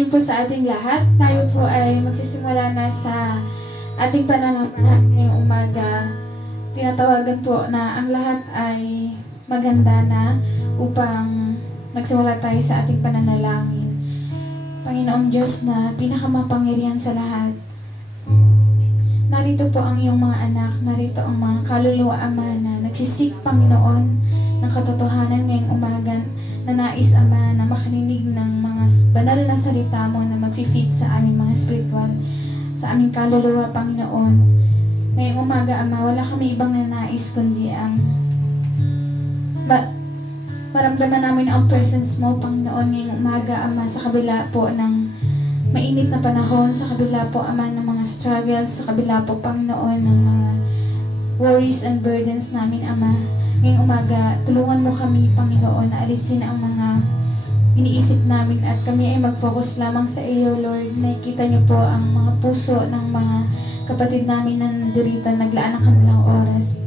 morning po sa ating lahat. Tayo po ay magsisimula na sa ating pananambahan ngayong umaga. Tinatawagan po na ang lahat ay maganda na upang nagsimula tayo sa ating pananalangin. Panginoong Diyos na pinakamapangyarihan sa lahat, narito po ang iyong mga anak, narito ang mga kaluluwa, Ama, na nagsisik, Panginoon, ng katotohanan ngayong umaga, na nais, Ama, na makarinig ng mga banal na salita mo na mag-feed sa aming mga spiritual, sa aming kaluluwa, Panginoon. Ngayong umaga, Ama, wala kami ibang nanais kundi ang maramdaman namin ang presence mo, Panginoon, ngayong umaga, Ama, sa kabila po ng mainit na panahon, sa kabila po, Ama, ng mga struggles, sa kabila po, Panginoon, ng mga worries and burdens namin, Ama. Ngayong umaga, tulungan mo kami, Panginoon, na alisin ang mga iniisip namin at kami ay mag-focus lamang sa iyo, Lord. Nakikita niyo po ang mga puso ng mga kapatid namin na nandito, naglaan ng kanilang oras.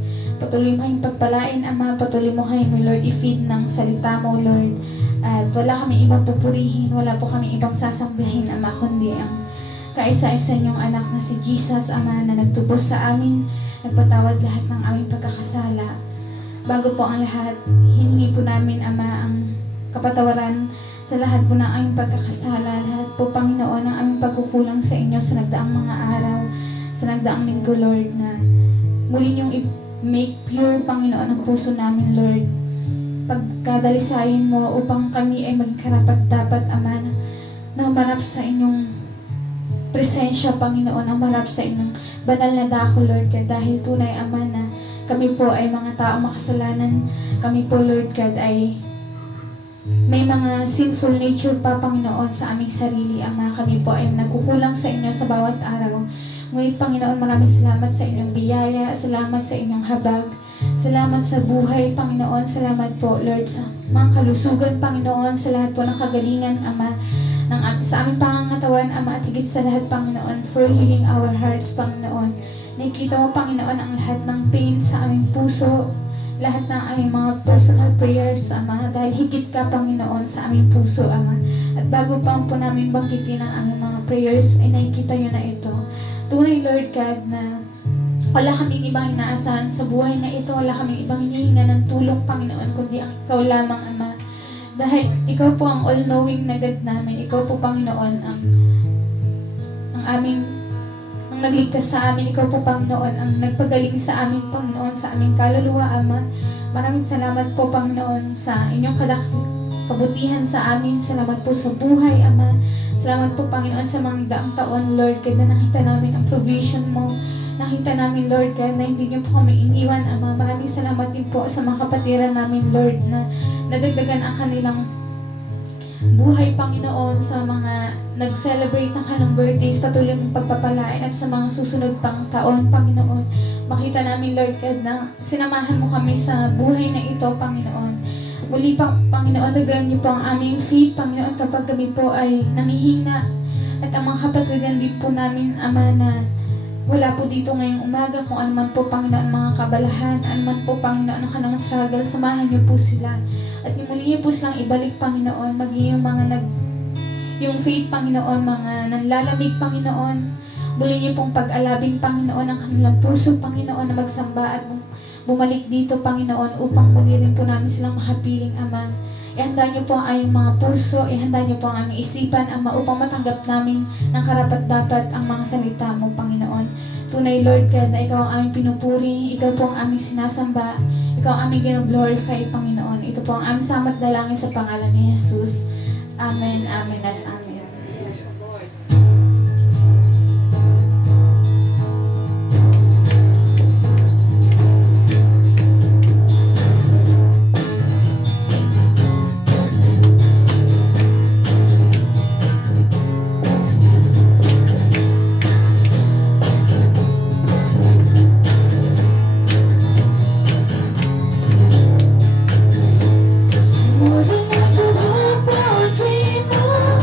Patuloy mo kayong pagpalain, Ama. Patuloy mo kayong, Lord, i-feed ng salita mo, Lord. At wala kami ibang pupurihin, wala po kami ibang sasambihin, Ama, kundi ang kaisa-isa niyong anak na si Jesus, Ama, na nagtubos sa amin, nagpatawad lahat ng aming pagkakasala. Bago po ang lahat, hiningi po namin, Ama, ang kapatawaran sa lahat po ng aming pagkakasala, lahat po, Panginoon, ang aming pagkukulang sa inyo sa nagdaang mga araw, sa nagdaang linggo, Lord, na muli niyong i-make pure, Panginoon, ang puso namin, Lord. Pagkadalisayin mo upang kami ay maging karapat-dapat, Ama, na humarap sa inyong presensya, Panginoon, ang humarap sa inyong banal na dako, Lord, kaya dahil tunay, Ama, na kami po ay mga taong makasalanan. Kami po, Lord God, ay may mga sinful nature pa, Panginoon, sa aming sarili, Ama. Kami po ay nagkukulang sa inyo sa bawat araw. Ngunit, Panginoon, maraming salamat sa inyong biyaya, salamat sa inyong habag, salamat sa buhay, Panginoon. Salamat po, Lord, sa mga kalusugan, Panginoon, sa lahat po ng kagalingan, Ama, sa aming pangangatawan, Ama, at higit sa lahat, Panginoon, for healing our hearts, Panginoon. Nakikita mo, Panginoon, ang lahat ng pain sa aming puso, lahat ng aming mga personal prayers, Ama, dahil higit ka, Panginoon, sa aming puso, Ama. At bago pa po namin banggitin ang aming mga prayers, ay nakikita nyo na ito. Tunay, Lord God, na wala kaming ibang inaasahan sa buhay na ito, wala kaming ibang hinihinga ng tulong, Panginoon, kundi ang ikaw lamang, Ama. Dahil ikaw po ang all-knowing na God namin, ikaw po, Panginoon, ang nagligtas sa amin, ikaw po, Panginoon, ang nagpagaling sa amin, Panginoon, sa aming kaluluwa, Ama. Maraming salamat po, Panginoon, sa inyong kabutihan sa amin. Salamat po sa buhay, Ama. Salamat po, Panginoon, sa mga daang taon, Lord, God, na nakita namin ang provision mo. Nakita namin, Lord God, na hindi niyo po kami iniwan, Ama. Maraming salamat din po sa mga kapatiran namin, Lord, na nadagdagan ang kanilang buhay, Panginoon, sa mga nag-celebrate ng kanilang birthdays, patuloy mong pagpapalain, at sa mga susunod pang taon, Panginoon. Makita namin, Lord God, na sinamahan mo kami sa buhay na ito, Panginoon. Muli pa, Panginoon, dagdagan niyo po ang aming faith, Panginoon, kapag kami po ay nangihina. At ang mga kapatiran din po namin, Ama, na wala po dito ngayong umaga, kung ano man po, Panginoon, mga kabalahan, ano man po, Panginoon, ang kanilang struggle, samahan niyo po sila. At muli niyo po silang ibalik, Panginoon, maging yung mga yung faith, Panginoon, mga nanlalamig, Panginoon. Muli niyo pong pag-alabing, Panginoon, ang kanilang puso, Panginoon, na magsamba at bumalik dito, Panginoon, upang muli rin po namin silang makapiling, Ama. Ihanda niyo po ang aming mga puso, ihanda niyo po ang aming isipan, Ama, upang matanggap namin ng karapat-dapat ang mga salita mo, Panginoon. Tunay, Lord God, na ikaw ang aming pinupuri, ikaw po ang aming sinasamba, ikaw ang aming gino-glorify, Panginoon. Ito po ang aming samat dalangin sa pangalan ni Jesus. Amen, amen, at amen. More than I could hope or dream of.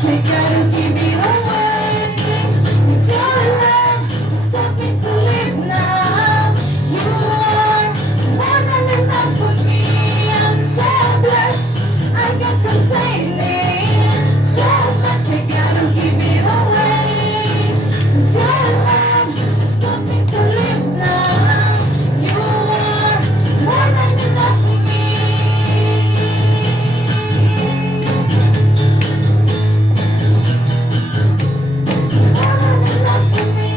I gotta give it away. 'Cause your love has taught me to live now. You are more than enough for me. I'm so blessed, I can contain it. So much I gotta give it away. 'Cause your love has taught me to live now. You are more than enough for me. More than enough for me.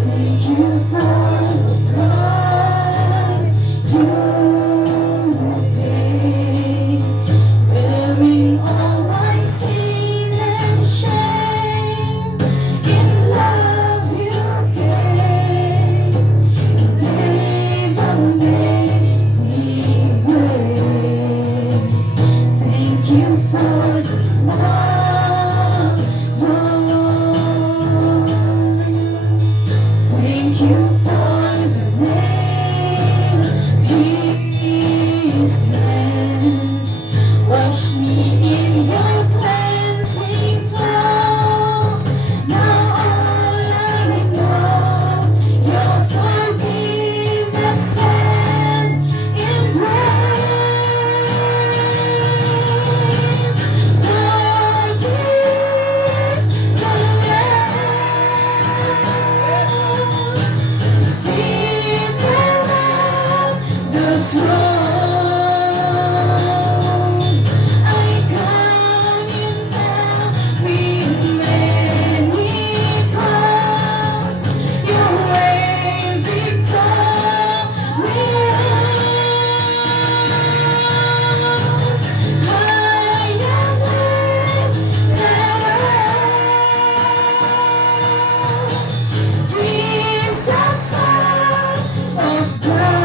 Thank you for the price you paid, bearing all my sin and shame. In love you gave amazing grace. Thank you for this love, Lord. Thank you for the name His hands. Wash me in your cleansing flow. Now all I know, your forgiveness and embrace. Lord, is the Lamb seated on the throne. Icon in them with many crowns. You reign victorious. High and lifted up. Jesus, Son of God,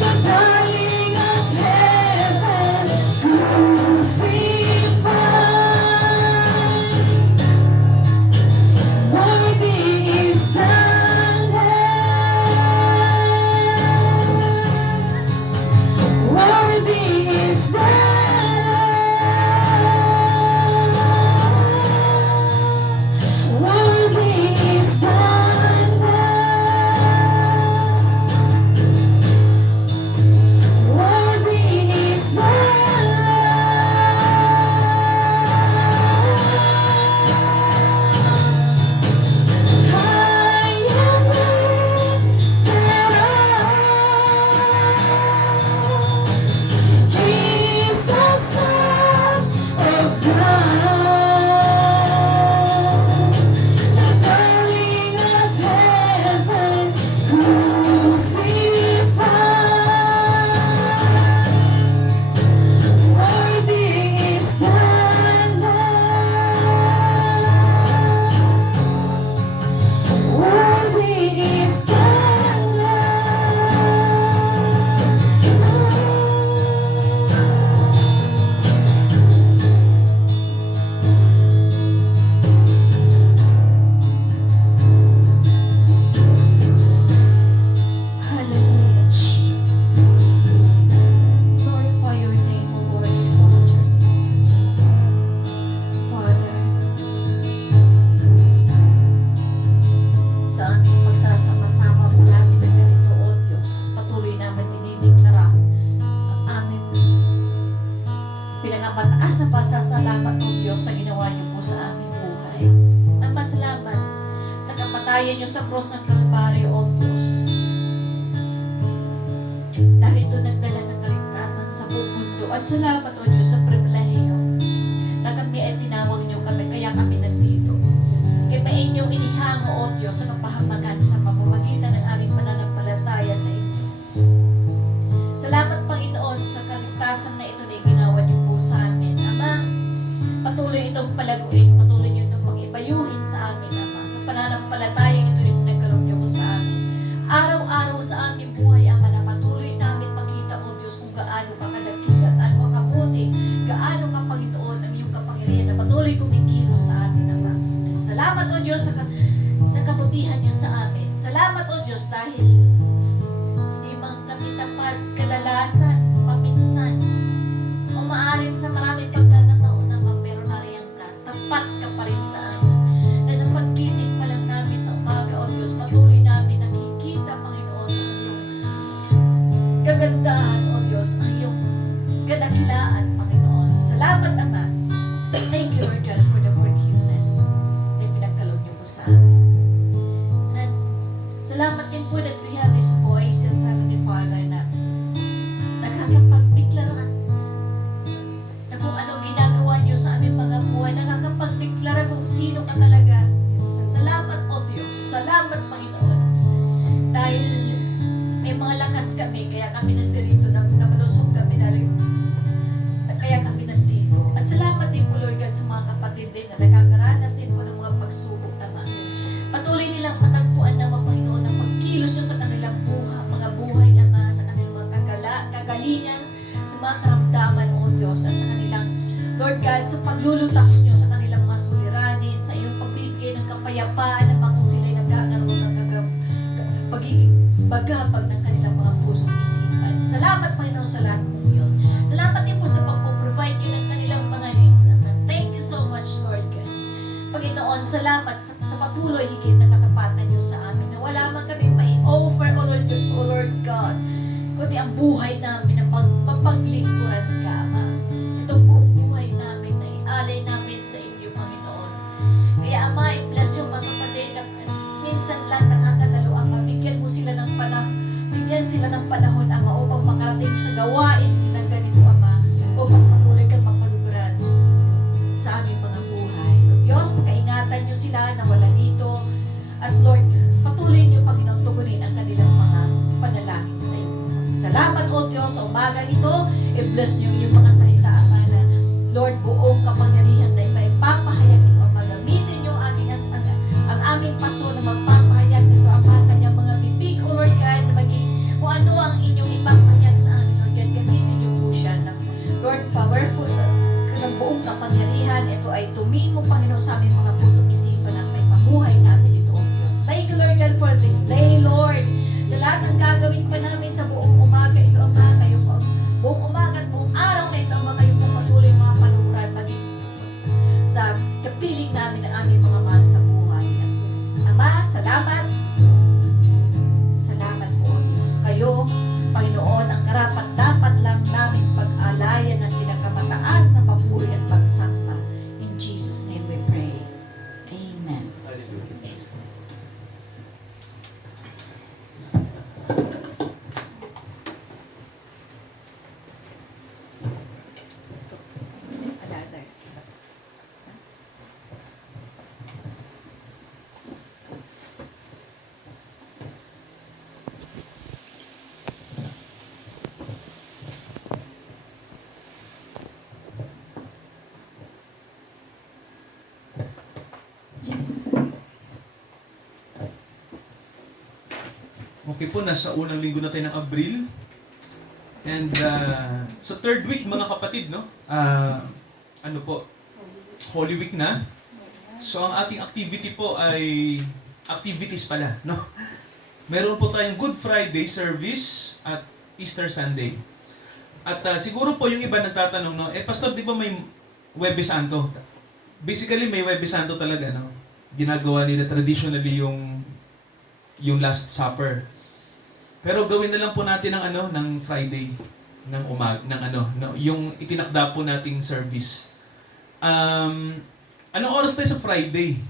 the darling of heaven, crucified. Worthy is the Lamb. Worthy is the Lamb. Worthy is the Lamb. Worthy is the Lamb. High and lifted up. Jesus, Son of God, the darling of heaven, crucified. Worthy is the Lamb. Worthy is the Hallelujah, Jesus. Glorify your name, O Lord, exalt your name. Father, sa aming pagsasama-sama po natin ng ganito, O Diyos, patuloy namin dinideklara ang aming pinagmataas na pasasalamat, O Diyos, sa ginawa niyo po sa aming buhay. Ang masalamat sa kamatayan niyo sa cross ng Kalbaryo, O Diyos. Dahil ito nagdala ng kaligtasan sa buong mundo. At salamat, O Diyos, sa pribilehiyo na kami ay tinawag niyo kami, kaya kami nandito. Kaya may inyong inihango, O Diyos, Diyos, sa kapahamakan sa pamamagitan ng aming pananampalataya sa inyo. Salamat, Panginoon, sa kaligtasan na ito na ginawa niyo po sa amin. Ama, patuloy itong palaguin, patuloy niyo itong pag-ibayuhin sa amin, Ama. Sa pananampalataya ito rin nagkaroon niyo po sa amin. Araw-araw sa aming buhay, Ama, na patuloy namin makita, O Diyos, kung gaano ka kadakila, gaano ka kabuti, gaano ka, Panginoon, ang iyong kapangyarihan na patuloy kumikilos sa amin, Ama. Salamat, O Diyos, sa kabutihan niyo sa amin. Salamat, O Diyos, dahil hindi man kami tapat, kadalasan, paminsan, o maaaring sa maraming pagkakataon naman, pero nariyan ka, tapat ka pa rin sa amin. Na sa pagkising pa lang namin sa umaga, O Diyos, patuloy namin nakikita, Panginoon, ang iyong kagandahan, O Diyos, ang iyong kadakilaan, Panginoon. Salamat, Ama. Thank you, Lord God, for the forgiveness na pinagkaloob niyo po sa amin. And salamat din po that we have His voice as Heavenly Father na nakakapagdeklara na kung ano ginagawa niyo sa aming mga buhay, nakakapagdeklara kung sino ka talaga. Salamat, O Diyos. Salamat, Panginoon. Dahil may mga lakas kami, kaya kami nandito, na malusog kami dahil kaya kami nandito. At salamat din po, Lord God, sa mga kapatid din na nakakaranas din po ng mga pagsubok, Ama. Patuloy nilang matagpuan naman, Panginoon, ang pagkilos niyo sa kanilang mga buhay, Ama, sa kanilang mga kagalingan, sa mga karamdaman, O Diyos, at sa kanilang, Lord God, sa paglulutas niyo sa kanilang mga suliranin, sa iyong pagbibigay ng kapayapaan, Ama, kung sila'y nagkakaroon ng pagiging bagabag ng kanilang mga pusong isipan. Salamat, Panginoon, sa lahat po yun. Salamat din po sa pagpo-provide niyo ng kanilang mga needs, Ama. Thank you so much, Lord God. Panginoon, salamat sa patuloy higit na katapatan niyo sa amin na wala man kami mai-offer, O Lord God, kundi ang buhay namin na mapaglingkuran ka, Ama. Itong buong buhay namin na ialay namin sa inyo, Panginoon. Kaya, Ama, i-bless yung mga kapatid na minsan lang nakakadalo, Ama. Bigyan mo sila ng bigyan sila ng panahon, Ama, upang makarating sa gawain ng ganito, Ama, upang patuloy kang mapaluguran sa aming mga buhay. O Diyos, pagkaingatan niyo sila na wala dito. At Lord, patuloy niyo, Panginoon, tugunin ang kanilang mga panalangin sa inyo. Salamat, O Diyos, sa umaga ito. I-bless niyo yung mga salita, Ama, na Lord, buong kapangyarihan na ipapahayag ito, Ama. Gamitin niyo ang aming paso na magpapahayag nito, Ama, kanyang mga bibig, O Lord God, na maging kung ano ang inyong ipapahayag sa amin, Lord God, gamitin niyo po siya ng Lord, powerful, ng buong kapangyarihan. Ito ay tumimo, Panginoon, sa aming mga puso isipan at may pamuhay namin ito, O Diyos. Thank you, Lord God, for this day, Lord. Sa lahat ng gagawin pa namin sa buong umaga ito, Ama, kayo po, buong umaga at buong araw na ito, Ama, kayo po patuloy mga panuguran maging sa kapiling namin ng aming mga mahal sa buhay. Ama, salamat. Salamat po, O Diyos. Kayo, Panginoon, ang karapat-dapat lang namin pag-alayan ng pinakamataas na papuri at pagsamba. In Jesus' name we pray. Amen. Okay po, nasa unang linggo na tayo ng Abril. And sa third week, mga kapatid, no? Ano po? Holy Week na. So ang ating activity po ay activities pala, no? Meron po tayong Good Friday service at Easter Sunday. At siguro po yung iba nagtatanong, no? Pastor, di ba may Huwebes Santo? Basically, may Huwebes Santo talaga, no? Ginagawa nila traditionally yung Last Supper. Pero gawin na lang po natin ng Friday, ng yung itinakda po nating service. Anong oras tayo sa Friday?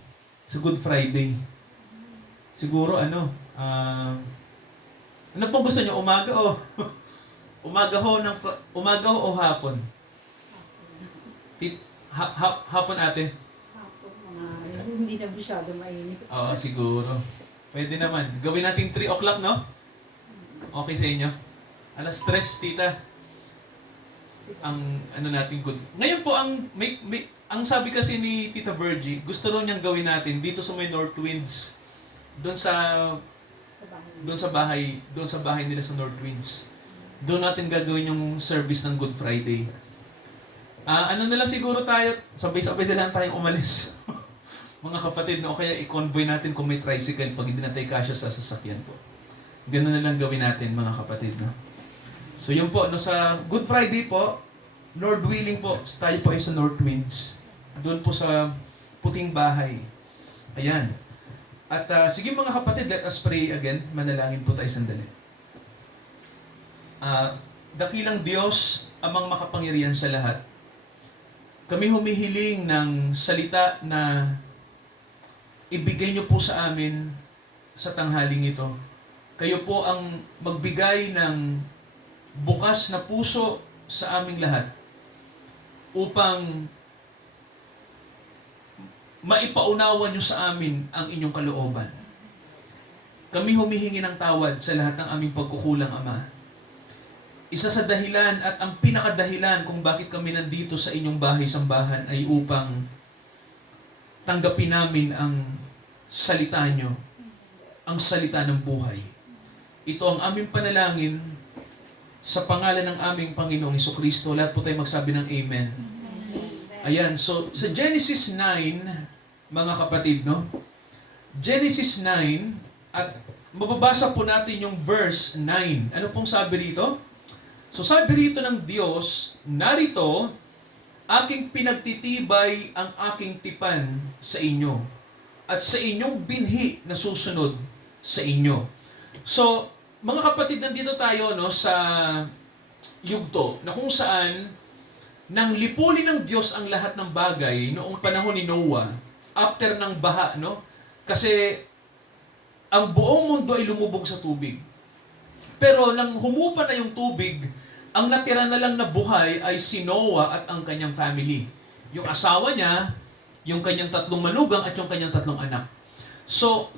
Sa Good Friday? Siguro ano pong gusto niyo, umaga o umaga o hapon? Hapon ate? Hapon, hindi na masyado mainit. Oo, siguro. Pwede naman. Gawin natin 3 o'clock, no? Okay sa inyo? Alas 3, tita. Ang ano natin good. Ngayon po, ang sabi kasi ni Tita Virgie, gusto rin niyang gawin natin dito sa may North Winds. Doon sa bahay nila sa North Winds. Doon natin gagawin yung service ng Good Friday. Ano na lang siguro tayo, sabay-sabay na lang tayong umalis. Mga kapatid, no? O kaya i-convoy natin kung may tricycle pag hindi na tayo kasya sa sasakyan po. Ganun na lang gawin natin, mga kapatid, no? So yun po, no, sa Good Friday po, Lord willing po, tayo po ay sa North Winds. Doon po sa puting bahay. Ayan. At sige mga kapatid, let us pray again. Manalangin po tayo sandali. Dakilang Diyos, amang makapangyarihan sa lahat, kami humihiling ng salita na ibigay niyo po sa amin sa tanghaling ito. Kayo po ang magbigay ng bukas na puso sa aming lahat upang maipaunawa niyo sa amin ang inyong kalooban. Kami humihingi ng tawad sa lahat ng aming pagkukulang, Ama. Isa sa dahilan at ang pinakadahilan kung bakit kami nandito sa inyong bahay-sambahan ay upang tanggapin namin ang salita niyo, ang salita ng buhay. Ito ang aming panalangin sa pangalan ng aming Panginoong Hesukristo. Lahat po tayo magsabi ng Amen. Ayan, so sa Genesis 9, mga kapatid, no? Genesis 9, at mababasa po natin yung verse 9. Ano pong sabi rito? So sabi rito ng Diyos, narito, aking pinagtitibay ang aking tipan sa inyo at sa inyong binhi na susunod sa inyo. So, mga kapatid, nandito tayo, no, sa yugto na kung saan nang lipulin ng Diyos ang lahat ng bagay noong panahon ni Noah, after ng baha, no? Kasi ang buong mundo ay lumubog sa tubig. Pero nang humupa na yung tubig, ang natira na lang na buhay ay si Noah at ang kanyang family. Yung asawa niya, yung kanyang 3 manugang at yung kanyang 3 anak. So,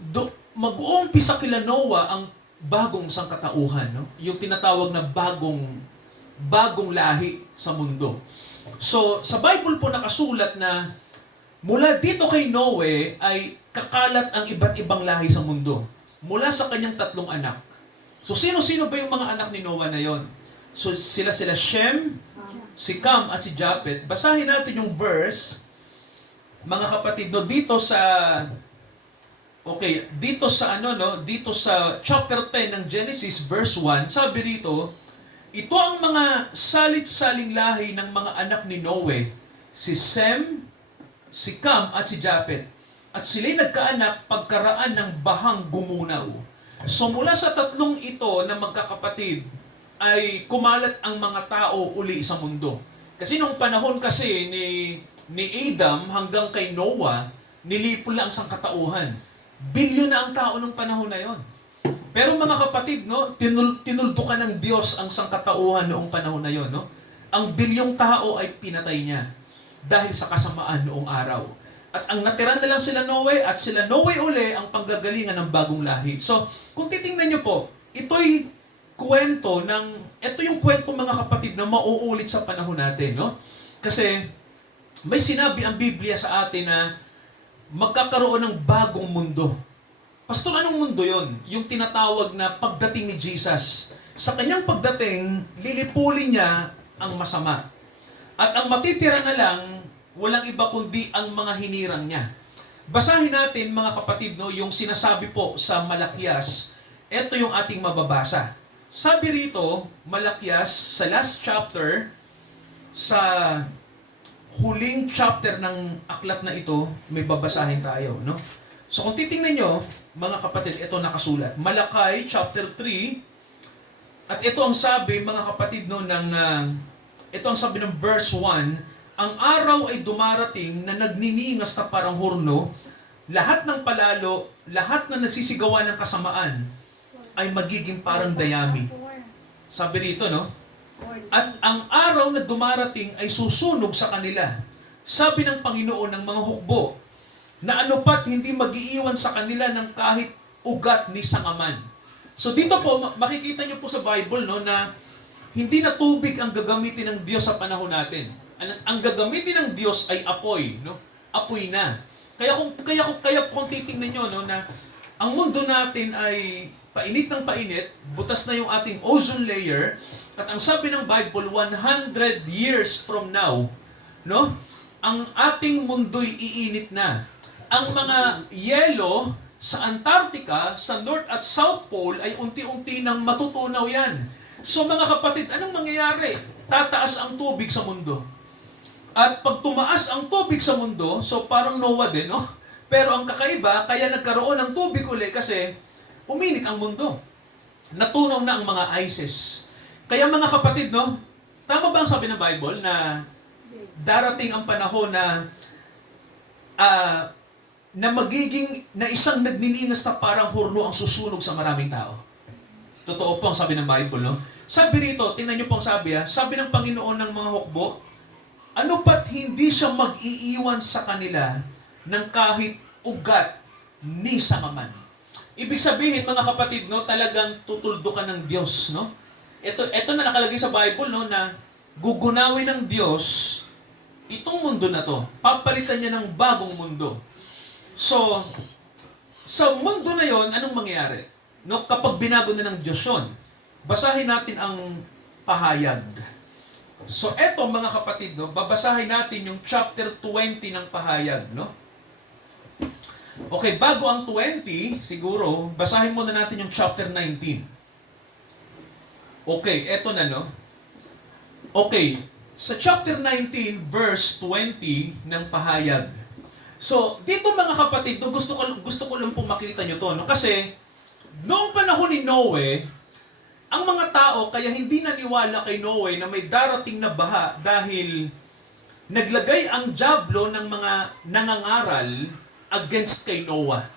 mag-uumpisa kila Noah ang bagong sangkatauhan, no? Yung tinatawag na bagong lahi sa mundo. So, sa Bible po nakasulat na mula dito kay Noe ay kakalat ang iba't ibang lahi sa mundo. Mula sa kanyang 3 anak. So, sino-sino ba yung mga anak ni Noah na yon? So, sila Shem, si Cam at si Japhet. Basahin natin yung verse, mga kapatid, no, dito sa dito sa chapter 10 ng Genesis, verse 1, sabi rito, ito ang mga salit-saling lahi ng mga anak ni Noe, si Sem, si Cam at si Japhet. At sila'y nagkaanak pagkaraan ng bahang gumunaw. So mula sa 3 ito na magkakapatid, ay kumalat ang mga tao uli sa mundo. Kasi nung panahon kasi ni Adam hanggang kay Noah, nilipol na ang sangkatauhan. Bilyon na ang tao nung panahon na yon. Pero mga kapatid, no, tinuldukan ng Diyos ang sangkatauhan noong panahon na yon, no? Ang bilyong tao ay pinatay niya dahil sa kasamaan noong araw. At ang natira na lang sila Noe at sila Noe uli ang panggagalingan ng bagong lahi. So, kung titingnan niyo po, ito yung kwento mga kapatid na mauulit sa panahon natin, no? Kasi may sinabi ang Biblia sa atin na magkakaroon ng bagong mundo. Pastor, anong mundo yon? Yung tinatawag na pagdating ni Jesus. Sa kanyang pagdating, lilipulin niya ang masama. At ang matitira na lang, walang iba kundi ang mga hinirang niya. Basahin natin mga kapatid, no, yung sinasabi po sa Malakias. Ito yung ating mababasa. Sabi rito, Malakias, sa last chapter, sa huling chapter ng aklat na ito, may babasahin tayo, no? So kung titingnan nyo, mga kapatid, ito nakasulat. Malakay, chapter 3, at ito ang sabi, mga kapatid, no, ito ang sabi ng verse 1, ang araw ay dumarating na nagniningas na parang hurno, lahat ng palalo, lahat na nagsisigawan ng kasamaan, ay magiging parang dayami. Sabi rito, no? At ang araw na dumarating ay susunog sa kanila. Sabi ng Panginoon ng mga hukbo, na anupat hindi mag-iiwan sa kanila ng kahit ugat ni sangaman. So dito po, makikita nyo po sa Bible, no, na hindi na tubig ang gagamitin ng Diyos sa panahon natin. Ang gagamitin ng Diyos ay apoy, no? Apoy na. Kaya kung titingnan nyo, no, na ang mundo natin ay painit ng painit, butas na yung ating ozone layer, at ang sabi ng Bible, 100 years from now, no, ang ating mundo'y iinit na. Ang mga yelo sa Antarctica, sa North at South Pole ay unti-unti nang matutunaw yan. So mga kapatid, anong mangyayari? Tataas ang tubig sa mundo. At pag tumaas ang tubig sa mundo, so parang Noah din, no? Pero ang kakaiba, kaya nagkaroon ng tubig uli kasi uminit ang mundo. Natunaw na ang mga ices. Kaya mga kapatid, no? Tama ba ang sabi ng Bible na darating ang panahon na na isang nagniningas na parang hurno ang susunog sa maraming tao? Totoo po ang sabi ng Bible, no? Sabi rito, tingnan niyo po ang sabi, sabi ng Panginoon ng mga hukbo, ano pat hindi siya mag-iiwan sa kanila ng kahit ugat ni sangaman. Ibig sabihin, mga kapatid, no, talagang tutuldukan ng Diyos, no? Ito na nakalagay sa Bible, no, na gugunawin ng Diyos itong mundo na to. Papalitan niya ng bagong mundo. So, sa mundo na yon, anong mangyayari? No, kapag binago na ng Diyos yun, basahin natin ang pahayag. So, eto mga kapatid, no, babasahin natin yung chapter 20 ng pahayag, no? Okay, bago ang 20, siguro, basahin muna natin yung chapter 19. Okay, eto na, no? Okay, sa chapter 19, verse 20 ng pahayag. So, dito mga kapatid, no, gusto ko lang po makita nyo to, no? Kasi, noong panahon ni Noe, ang mga tao kaya hindi naniwala kay Noe na may darating na baha dahil naglagay ang dyablo ng mga nangangaral against kay Noah.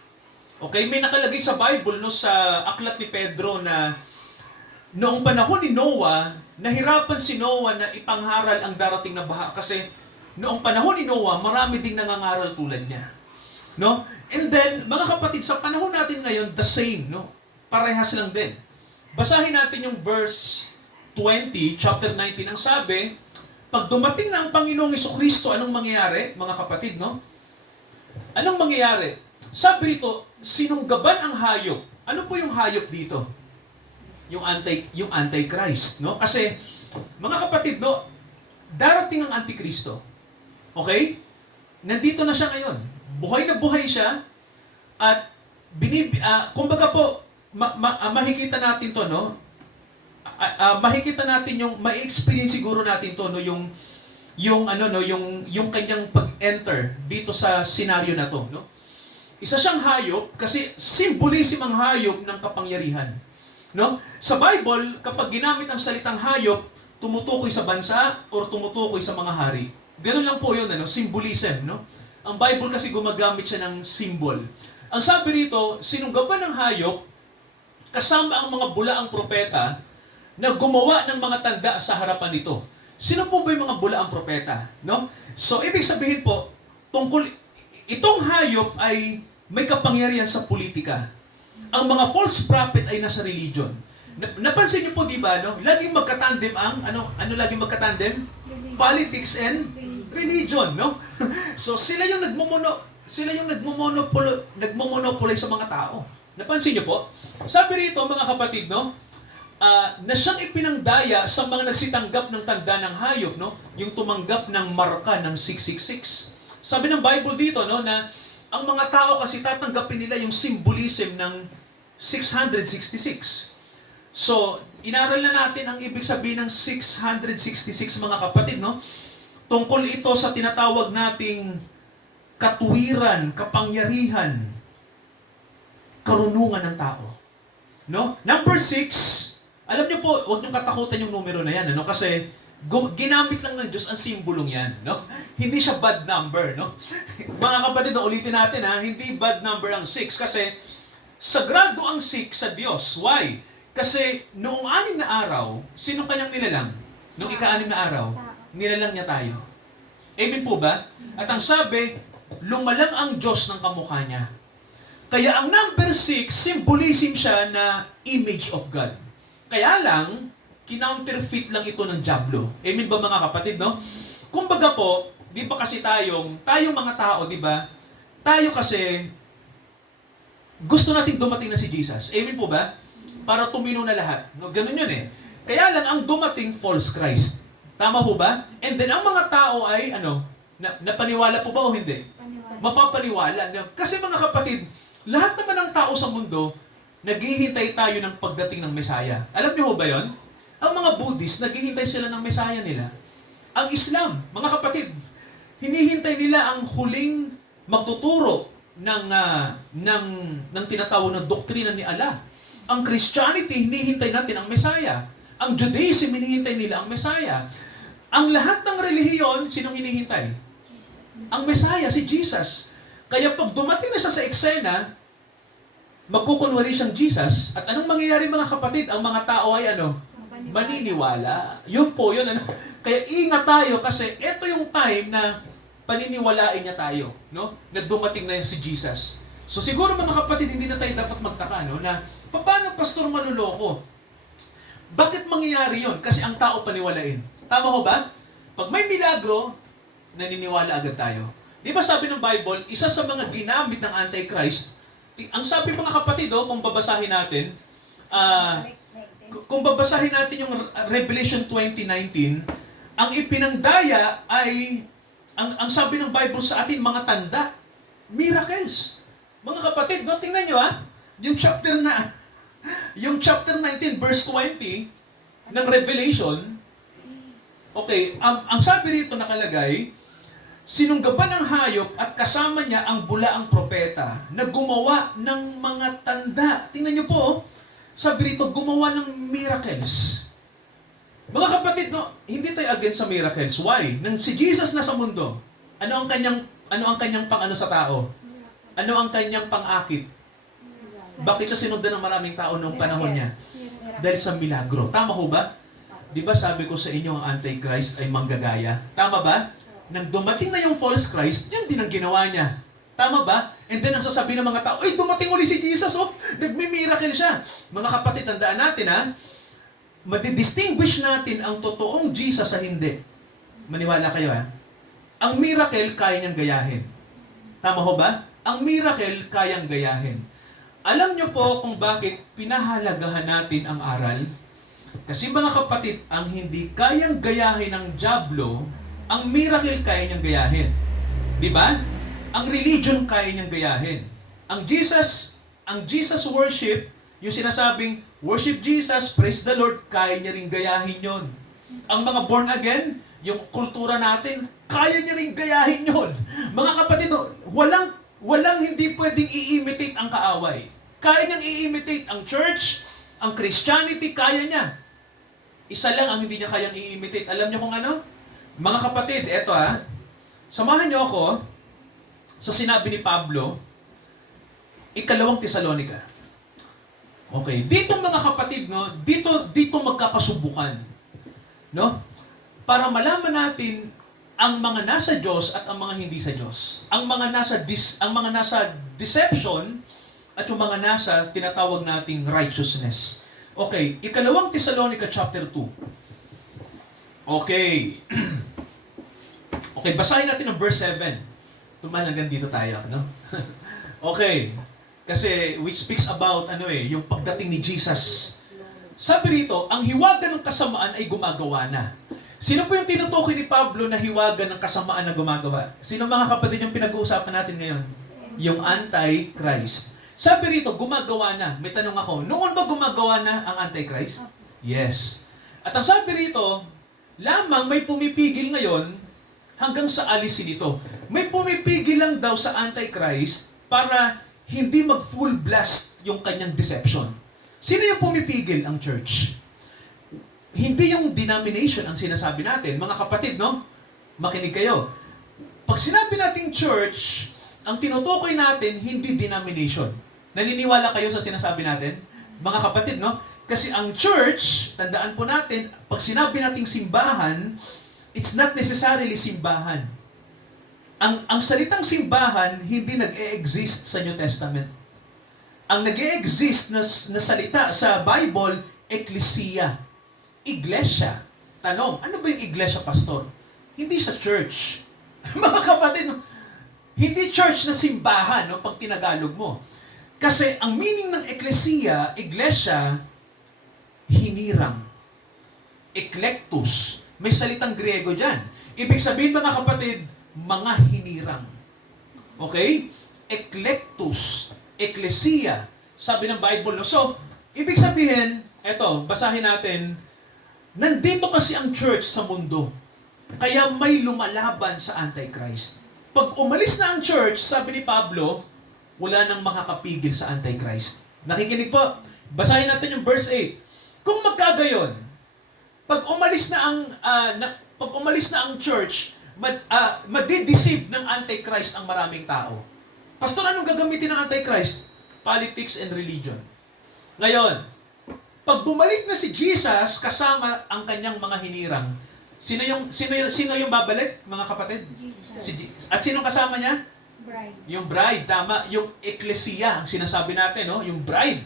Okay, may nakalagay sa Bible, no, sa aklat ni Pedro na noong panahon ni Noah, nahirapan si Noah na ipangharal ang darating na baha kasi noong panahon ni Noah, marami ding nangangaral tulad niya. No? And then, mga kapatid, sa panahon natin ngayon, the same, no? Parehas lang din. Basahin natin yung verse 20, chapter 19. Ang sabi, pag dumating na ang Panginoong Jesucristo, anong mangyayari, mga kapatid, no? Anong mangyayari? Sabi rito, sinunggaban ang hayop. Ano po yung hayop dito? Yung Antichrist, no? Kasi, mga kapatid, no, darating ang Antikristo. Okay? Nandito na siya ngayon. Buhay na buhay siya. At, kumbaga po, makikita natin to, no? Makikita natin yung, ma-experience siguro natin to, no? Yung kanyang pag-enter dito sa senaryo na to, no? Isa siyang hayop, kasi symbolism ang hayop ng kapangyarihan. No? Sa Bible, kapag ginamit ang salitang hayop, tumutukoy sa bansa or tumutukoy sa mga hari. Ganun lang po yun, symbolism. No? Ang Bible kasi gumagamit siya ng symbol. Ang sabi rito, sinunggaban ng hayop, kasama ang mga bulaang propeta na gumawa ng mga tanda sa harapan nito. Sino po ba yung mga bulaang propeta? No? So, ibig sabihin po, itong hayop ay may kapangyarihan sa politika. Ang mga false prophet ay nasa religion. Napansin niyo po, di ba, no? Laging magkatandem ang, laging magkatandem? Politics and religion, no? So, sila yung nagmomonopoly sa mga tao. Napansin niyo po? Sabi rito, mga kapatid, no? Na siyang ipinangdaya sa mga nagsitanggap ng tanda ng hayop, no? Yung tumanggap ng marka ng 666. Sabi ng Bible dito, no, na ang mga tao kasi tatanggapin nila yung symbolism ng 666. So, inaral na natin ang ibig sabihin ng 666, mga kapatid, no? Tungkol ito sa tinatawag nating katuwiran, kapangyarihan, karunungan ng tao. No? Number 6, alam niyo po, huwag niyong katakutan yung numero na yan, ano? Kasi ginamit lang ng Diyos ang simbolong yan, no? Hindi siya bad number, no? Mga kapatid, ulitin natin, ha? Hindi bad number ang 6 kasi sagrado ang 6 sa Diyos. Why? Kasi noong 6 na araw, sino kanyang nilalang? Noong ika-6 na araw, nilalang niya tayo. Amen po ba? At ang sabi, lumalang ang Diyos ng kamukha niya. Kaya ang number 6, symbolism siya na image of God. Kaya lang, kinounterfeit lang ito ng dyablo. Amen ba mga kapatid, no? Kumbaga po, di ba kasi tayong mga tao, di ba? Tayo kasi, gusto nating dumating na si Jesus. Amen po ba? Para tumino na lahat. No, ganun yun eh. Kaya lang, ang dumating, false Christ. Tama po ba? And then, ang mga tao ay, napaniwala po ba o hindi? Mapapaniwala. Kasi mga kapatid, lahat naman ng tao sa mundo, naghihintay tayo ng pagdating ng Mesaya. Alam niyo ho ba yon? Ang mga Buddhist, naghihintay sila ng Mesaya nila. Ang Islam, mga kapatid, hinihintay nila ang huling magtuturo ng tinatawag na doktrina ni Allah. Ang Christianity, hinihintay natin ang Mesaya. Ang Judaism, hinihintay nila ang Mesaya. Ang lahat ng relihiyon, sinong hinihintay? Ang Mesaya, si Jesus. Kaya pag dumating na siya sa eksena, magkukunwari siyang Jesus, at anong mangyayari mga kapatid? Ang mga tao ay maniniwala. Yun po, yun. Kaya ingat tayo kasi ito yung time na paniniwalain niya tayo, no? Na dumating na yan si Jesus. So siguro mga kapatid, hindi na tayo dapat magtaka, no? Na, paano pastor manloloko? Bakit mangyayari yun? Kasi ang tao paniwalain. Tama ho ba? Pag may milagro, naniniwala agad tayo. Di ba sabi ng Bible, isa sa mga ginamit ng Antichrist, ang sabi mga kapatid, kung babasahin natin, yung Revelation 20:19, ang ipinangdaya ay, ang sabi ng Bible sa atin, mga tanda, miracles. Mga kapatid, tingnan nyo yung chapter 19, verse 20 ng Revelation, okay, ang sabi rito nakalagay, sinunggaban ng hayop at kasama niya ang bulaang propeta na gumawa ng mga tanda. Tingnan niyo po, sabi rito, gumawa ng miracles. Mga kapatid, hindi tayo against sa miracles. Why? Nang si Jesus na sa mundo, ano ang kanyang pang-ano sa tao? Ano ang kanyang pang-akit? Bakit siya sinundan ng maraming tao noong panahon niya? Dahil sa milagro. Tama ho ba? Di ba sabi ko sa inyo, ang Antichrist ay manggagaya? Tama ba? Nang dumating na yung false Christ, yun din ang ginawa niya. Tama ba? And then ang sasabihin ng mga tao, ay, dumating uli si Jesus, nagmi-miracle siya. Mga kapatid, tandaan natin, madidistinguish natin ang totoong Jesus sa hindi. Maniwala kayo, Ang miracle, kaya niyang gayahin. Tama ho ba? Ang miracle, kayang gayahin. Alam niyo po kung bakit pinahalagahan natin ang aral? Kasi mga kapatid, ang hindi kayang gayahin ng dyablo, ang miracle kaya niyang gayahin. Di ba? Ang religion kaya niyang gayahin. Ang Jesus worship, yung sinasabing, worship Jesus, praise the Lord, kaya niya rin gayahin yon. Ang mga born again, yung kultura natin, kaya niya rin gayahin yon. Mga kapatid, walang hindi pwedeng i-imitate ang kaaway. Kaya niyang i-imitate ang church, ang Christianity, kaya niya. Isa lang ang hindi niya kayang i-imitate. Alam niyo kung ano? Mga kapatid, eto samahan niyo ako sa sinabi ni Pablo, 2 Tesalonica. Okay, dito mga kapatid, dito magkakasubukan. No? Para malaman natin ang mga nasa Diyos at ang mga hindi sa Diyos. Ang mga nasa deception at yung mga nasa tinatawag nating righteousness. Okay, 2 Tesalonica chapter 2. Okay. Okay, basahin natin ang verse 7. Hanggang dito tayo, no? Okay. Kasi which speaks about yung pagdating ni Jesus. Sabi rito, ang hiwaga ng kasamaan ay gumagawa na. Sino po yung tinutukoy ni Pablo na hiwaga ng kasamaan na gumagawa? Sino mga kapatid yung pinag-uusapan natin ngayon? Yung Antichrist. Sabi rito, gumagawa na. May tanong ako, noon ba gumagawa na ang Antichrist? Yes. At ang sabi rito, lamang may pumipigil ngayon hanggang sa alisin ito. May pumipigil lang daw sa Antichrist para hindi mag-full blast yung kanyang deception. Sino yung pumipigil? Ang church. Hindi yung denomination ang sinasabi natin. Mga kapatid, makinig kayo. Pag sinabi nating church, ang tinutukoy natin, hindi denomination. Naniniwala kayo sa sinasabi natin? Mga kapatid, Kasi ang church, tandaan po natin, pag sinabi nating simbahan, it's not necessarily simbahan. Ang salitang simbahan, hindi nag-e-exist sa New Testament. ang nag-e-exist na salita sa Bible, ecclesia. Iglesia. Tanong, ano ba yung iglesia, pastor? Hindi sa church. Mga kapatid, no? Hindi church na simbahan, no, pag tinagalog mo. Kasi ang meaning ng ecclesia, iglesia, hinirang. Eklektus. May salitang Griego dyan. Ibig sabihin, mga kapatid, mga hinirang. Okay? Eklektus. Ecclesia. Sabi ng Bible. No? So, ibig sabihin, eto, basahin natin, nandito kasi ang church sa mundo. Kaya may lumalaban sa Antichrist. Pag umalis na ang church, sabi ni Pablo, wala nang makakapigil sa Antichrist. Nakikinig po? Basahin natin yung verse 8. Kung magkagayon, pag umalis na ang church, madideceive ng Antichrist ang maraming tao. Pastor, anong gagamitin ng Antichrist? Politics and religion. Ngayon, pag bumalik na si Jesus kasama ang kanyang mga hinirang, sino yung babalik, mga kapatid? Jesus. At sinong kasama niya? Bride. Yung bride, tama. Yung ecclesia, ang sinasabi natin, no? Yung bride.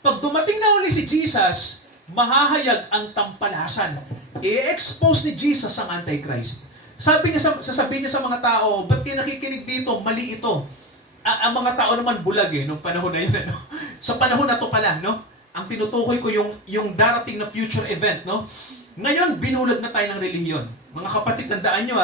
Pag dumating na uli si Jesus, mahahayag ang tampalasan. I-expose ni Jesus ang Antichrist. Sasabihin niya sa mga tao, ba't kayo nakikinig dito? Mali ito. Ang mga tao naman bulag nung panahon na yun. Ano? Sa panahon na to pala, no? Ang tinutukoy ko yung darating na future event, no? Ngayon, binulag na tayo ng relihiyon. Mga kapatid, tandaan nyo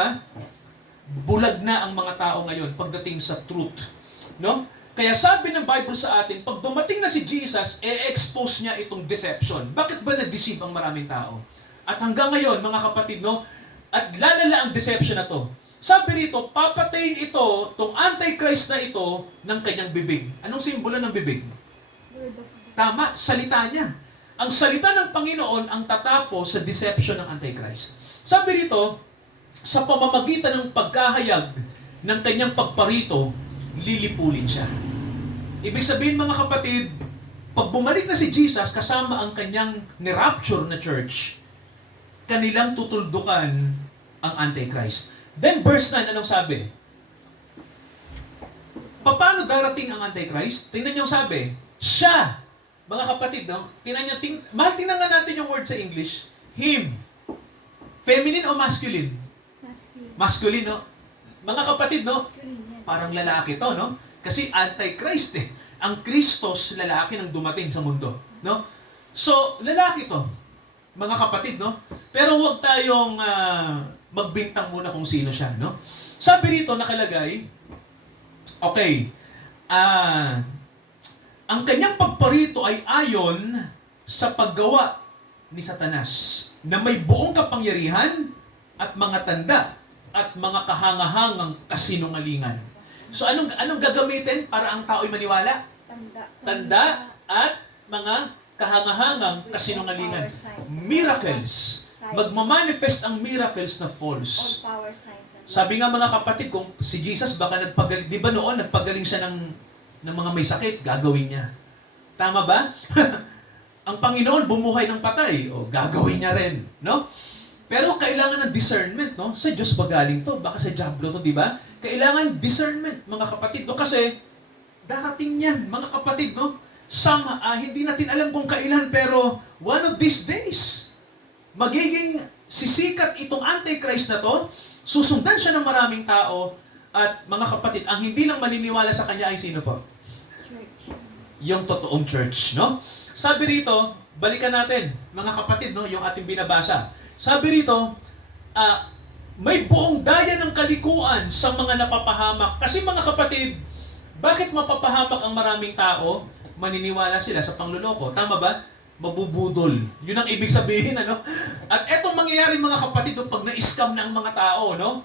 bulag na ang mga tao ngayon pagdating sa truth. No? Kaya sabi ng Bible sa atin, pag dumating na si Jesus, e-expose niya itong deception. Bakit ba na-deceive ang maraming tao? At hanggang ngayon, mga kapatid, no? At lalala ang deception na to. Sabi rito, papatayin ito, tong Antichrist na ito, ng kanyang bibig. Anong simbolo ng bibig? Tama, salita niya. Ang salita ng Panginoon ang tatapos sa deception ng Antichrist. Sabi rito, sa pamamagitan ng pagkahayag ng kanyang pagparito, lilipulin siya. Ibig sabihin, mga kapatid, pag bumalik na si Jesus kasama ang kanyang ni-rapture na church, kanilang tutuldukan ang Antichrist. Then verse 9, anong sabi? Paano darating ang Antichrist? Tingnan niyo ang sabi. Siya. Mga kapatid, no? Tingnan nga natin yung word sa English. Him. Feminine o masculine? Masculine, no? Mga kapatid, no? Parang lalaki to, no? Kasi Antichrist Ang Kristos, lalaki nang dumating sa mundo, no? So, lalaki to. Mga kapatid, no? Pero huwag tayong magbintang muna kung sino siya, no? Sabi rito nakalagay, okay, ang kanyang pagparito ay ayon sa paggawa ni Satanas na may buong kapangyarihan at mga tanda at mga kahangahangang kasinungalingan. So anong gagamitin para ang tao'y maniwala? Tanda at mga kahangahangang kasinungalingan. Miracles. Magmamanifest ang miracles na false. Sabi nga mga kapatid, kung si Jesus baka nagpagaling, di ba noon nagpagaling siya ng mga may sakit, gagawin niya. Tama ba? Ang Panginoon bumuhay ng patay, gagawin niya rin, no? Pero kailangan ng discernment, no? Sa Diyos ba galing to? Baka sa Diablo to, di ba? Kailangan discernment, mga kapatid, no? Kasi darating yan, mga kapatid, no? Hindi natin alam kung kailan, pero one of these days, magiging sisikat itong Antichrist na to, susundan siya ng maraming tao, at mga kapatid, ang hindi lang maniniwala sa kanya ay sino po? Church. Yung totoong church, no? Sabi rito, balikan natin, mga kapatid, no? Yung ating binabasa. Sabi rito, may buong daya ng kalikuan sa mga napapahamak. Kasi mga kapatid, bakit mapapahamak ang maraming tao? Maniniwala sila sa pangluloko. Tama ba? Mabubudol. Yun ang ibig sabihin, ano? At etong mangyayari, mga kapatid, pag na-scam na ang mga tao, no?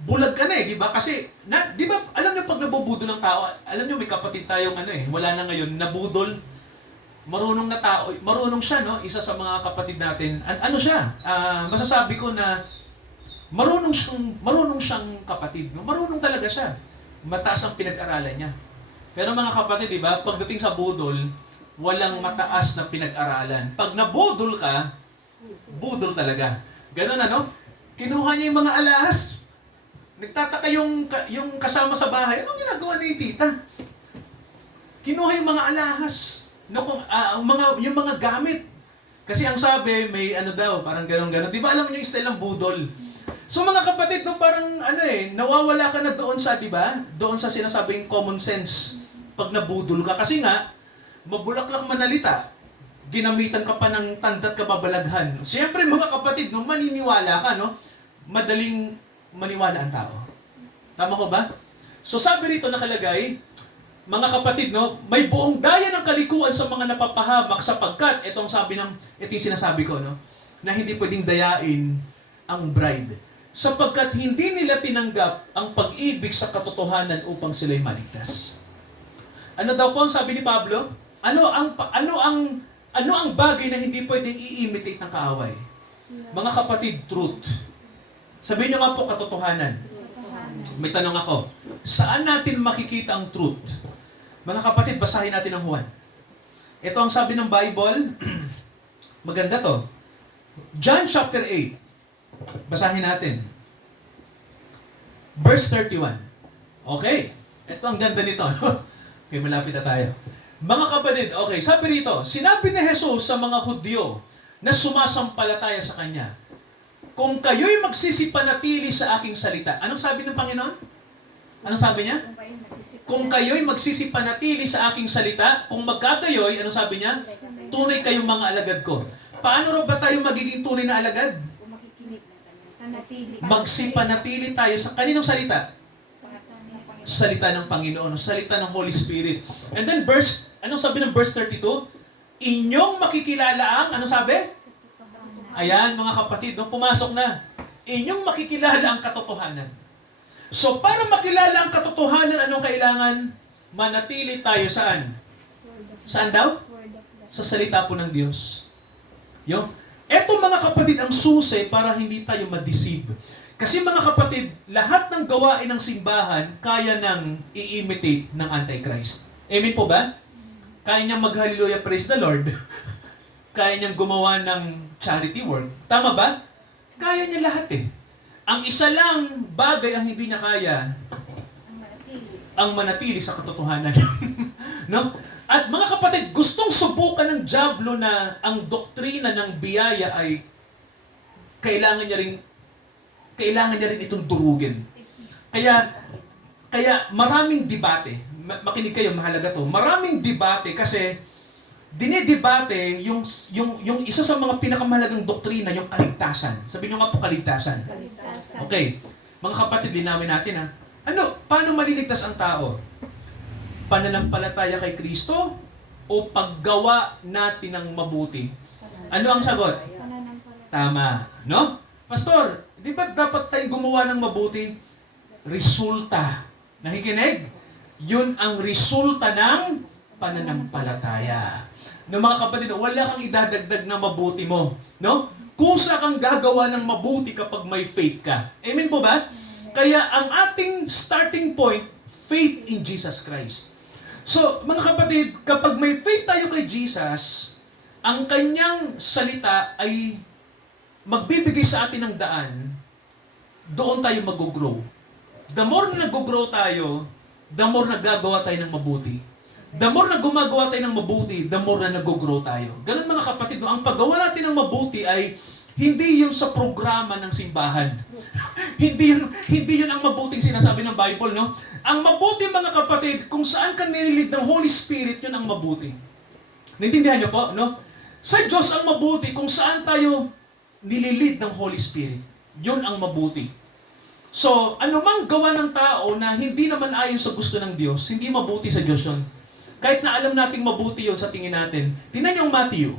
Bulag ka na di ba? Kasi, di ba, alam niyo pag nabubudol ng tao, alam niyo may kapatid tayong wala na ngayon, nabudol, marunong na tao, marunong siya, no? Isa sa mga kapatid natin, ano siya? Masasabi ko na marunong siyang kapatid, no? Marunong talaga siya. Mataas ang pinag-aralan niya. Pero mga kapatid, di ba, pagdating sa budol, walang mataas na pinag-aralan. Pag nabudol ka, budol talaga. Ganun ano? Kinuha niya yung mga alahas. Nagtataka yung kasama sa bahay, anong ginagawa ni tita? Kinuha yung mga alahas, no, yung mga gamit. Kasi ang sabi, may ano daw, parang gano'n-gano'n. Di ba alam niyo yung style ng budol? So mga kapatid, no, parang nawawala ka na doon sa, di ba? Doon sa sinasabing common sense pag nabudol ka. Kasi nga, mabulaklak manalita, ginamitan ka pa ng tandat kababalaghan. Siyempre mga kapatid, nung maniniwala ka, no, madaling maniwala ang tao. Tama ko ba? So sabi rito nakalagay, mga kapatid, no, may buong daya ng kalikuan sa mga napapahamak sapagkat ito yung sinasabi ko, no, na hindi pwedeng dayain ang bride. Sapagkat hindi nila tinanggap ang pag-ibig sa katotohanan upang sila'y maligtas. Ano daw po ang sabi ni Pablo? Ano ang bagay na hindi pwedeng i-imitate ng kaaway? Mga kapatid, truth. Sabihin niyo nga po katotohanan. May tanong ako. Saan natin makikita ang truth? Mga kapatid, basahin natin ang Juan. Ito ang sabi ng Bible. Maganda to. John chapter 8. Basahin natin. Verse 31. Okay. Ito ang ganda nito. Okay, malapit na tayo. Mga kapatid, okay, sabi rito, sinabi ni Jesus sa mga Hudyo na sumasampalataya sa Kanya, kung kayo'y magsisipanatili sa aking salita. Anong sabi ng Panginoon? Anong sabi niya? Kung kayo'y magsisipanatili sa aking salita, kung magkakayo'y, anong sabi niya? Tunay kayong mga alagad ko. Paano rin ba tayo magiging tunay na alagad? Magsipanatili tayo sa kaninong salita? Salita ng Panginoon, salita ng Holy Spirit. And then anong sabi ng verse 32? Inyong makikilala ang, anong sabi? Ayan, mga kapatid, nung pumasok na, inyong makikilala ang katotohanan. So, para makilala ang katotohanan, anong kailangan? Manatili tayo saan? Saan daw? Sa salita po ng Diyos. Eto mga kapatid, ang susi para hindi tayo ma-deceive. Kasi mga kapatid, lahat ng gawain ng simbahan, kaya nang i-imitate ng Antichrist. Amen po ba? Kaya niyang mag-hallelujah, praise the Lord. Kaya niyang gumawa ng charity work. Tama ba? Kaya niya lahat eh. Ang isa lang bagay ang hindi niya kaya, ang manatili sa katotohanan. No? At mga kapatid, gustong subukan ng dyablo na ang doktrina ng biyaya ay kailangan niya rin itong durugin. Kaya maraming debate. Makinig kayo, mahalaga to. Maraming debate kasi dinedebate yung isa sa mga pinakamahalagang doktrina, yung kaligtasan. Sabi nyo nga po, kaligtasan. Okay. Mga kapatid, linawin natin ha. Paano maliligtas ang tao? Pananampalataya kay Kristo o paggawa natin ng mabuti? Ano ang sagot? Tama. No? Pastor, di ba dapat tayong gumawa ng mabuti? Resulta. Nakikinig? Yun ang resulta ng pananampalataya. No, mga kapatid, wala kang idadagdag na mabuti mo. No? Kusa kang gagawa ng mabuti kapag may faith ka. Amen po ba? Kaya ang ating starting point, faith in Jesus Christ. So, mga kapatid, kapag may faith tayo kay Jesus, ang kanyang salita ay magbibigay sa atin ng daan, doon tayo mag-grow. The more na nag-grow tayo, the more nagagawa tayo ng mabuti. The more na gumagawa tayo ng mabuti, the more na nag-grow tayo. Ganun mga kapatid, no? Ang paggawa natin ng mabuti ay hindi yun sa programa ng simbahan. hindi yun ang mabuting sinasabi ng Bible, no? Ang mabuti mga kapatid, kung saan ka nililid ng Holy Spirit, yun ang mabuti. Naintindihan niyo po, no? Sa Diyos ang mabuti kung saan tayo nililid ng Holy Spirit. Yun ang mabuti. So, anumang gawa ng tao na hindi naman ayon sa gusto ng Diyos, hindi mabuti sa Diyos yun. Kahit na alam nating mabuti yun sa tingin natin. Tingnan niyo ang Matthew.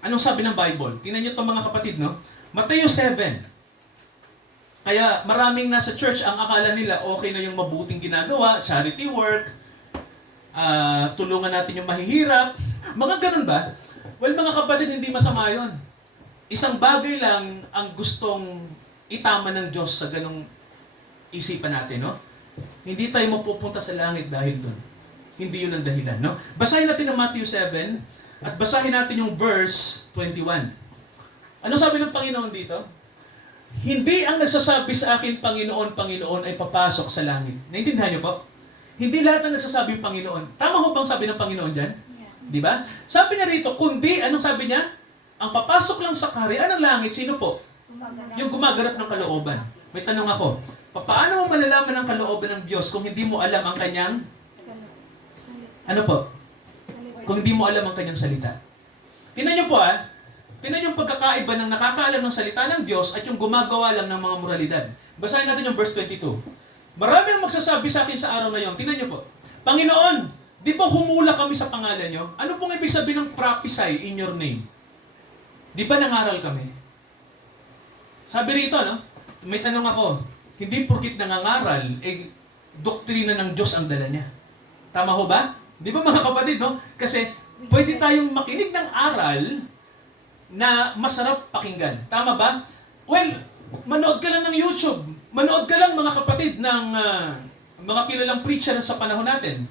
Anong sabi ng Bible? Tingnan niyo itong mga kapatid, no? Matthew 7. Kaya maraming nasa church ang akala nila okay na yung mabuting ginagawa, charity work, tulungan natin yung mahihirap. Mga ganun ba? Well, mga kapatid, hindi masama yun. Isang bagay lang ang gustong itama ng Diyos sa ganung isipan natin, no? Hindi tayo mapupunta sa langit dahil doon. Hindi yun ang dahilan, no? Basahin natin ang Matthew 7 at basahin natin yung verse 21. Ano sabi ng Panginoon dito? Hindi ang nagsasabi sa akin, Panginoon, Panginoon, ay papasok sa langit. Naintindihan niyo po? Hindi lahat ng nagsasabing Panginoon. Tama ho bang sabi ng Panginoon dyan? Di ba? Sabi niya rito, kundi, anong sabi niya? Ang papasok lang sa kaharian ng langit, sino po? Yung gumaganap ng kalooban. May tanong ako, paano mo malalaman ang kalooban ng Diyos kung hindi mo alam ang kanyang, ano po? Kung hindi mo alam ang kanyang salita. Tingnan niyo po tingnan yung pagkakaiba ng nakakaalam ng salita ng Diyos at yung gumagawa lang ng mga moralidad. Basahin natin yung verse 22. Marami ang magsasabi sa akin sa araw na yon. Tingnan niyo po. Panginoon, di ba humula kami sa pangalan niyo? Ano pong ibig sabihin ng prophesy in your name? Di ba nangaral kami? Sabi rito, no? May tanong ako. Hindi porkit nangangaral, doktrina ng Diyos ang dala niya. Tama ho ba? Di ba mga kapatid, no? Kasi pwede tayong makinig ng aral na masarap pakinggan. Tama ba? Well, manood ka lang ng YouTube. Manood ka lang mga kapatid ng mga kilalang preacher sa panahon natin.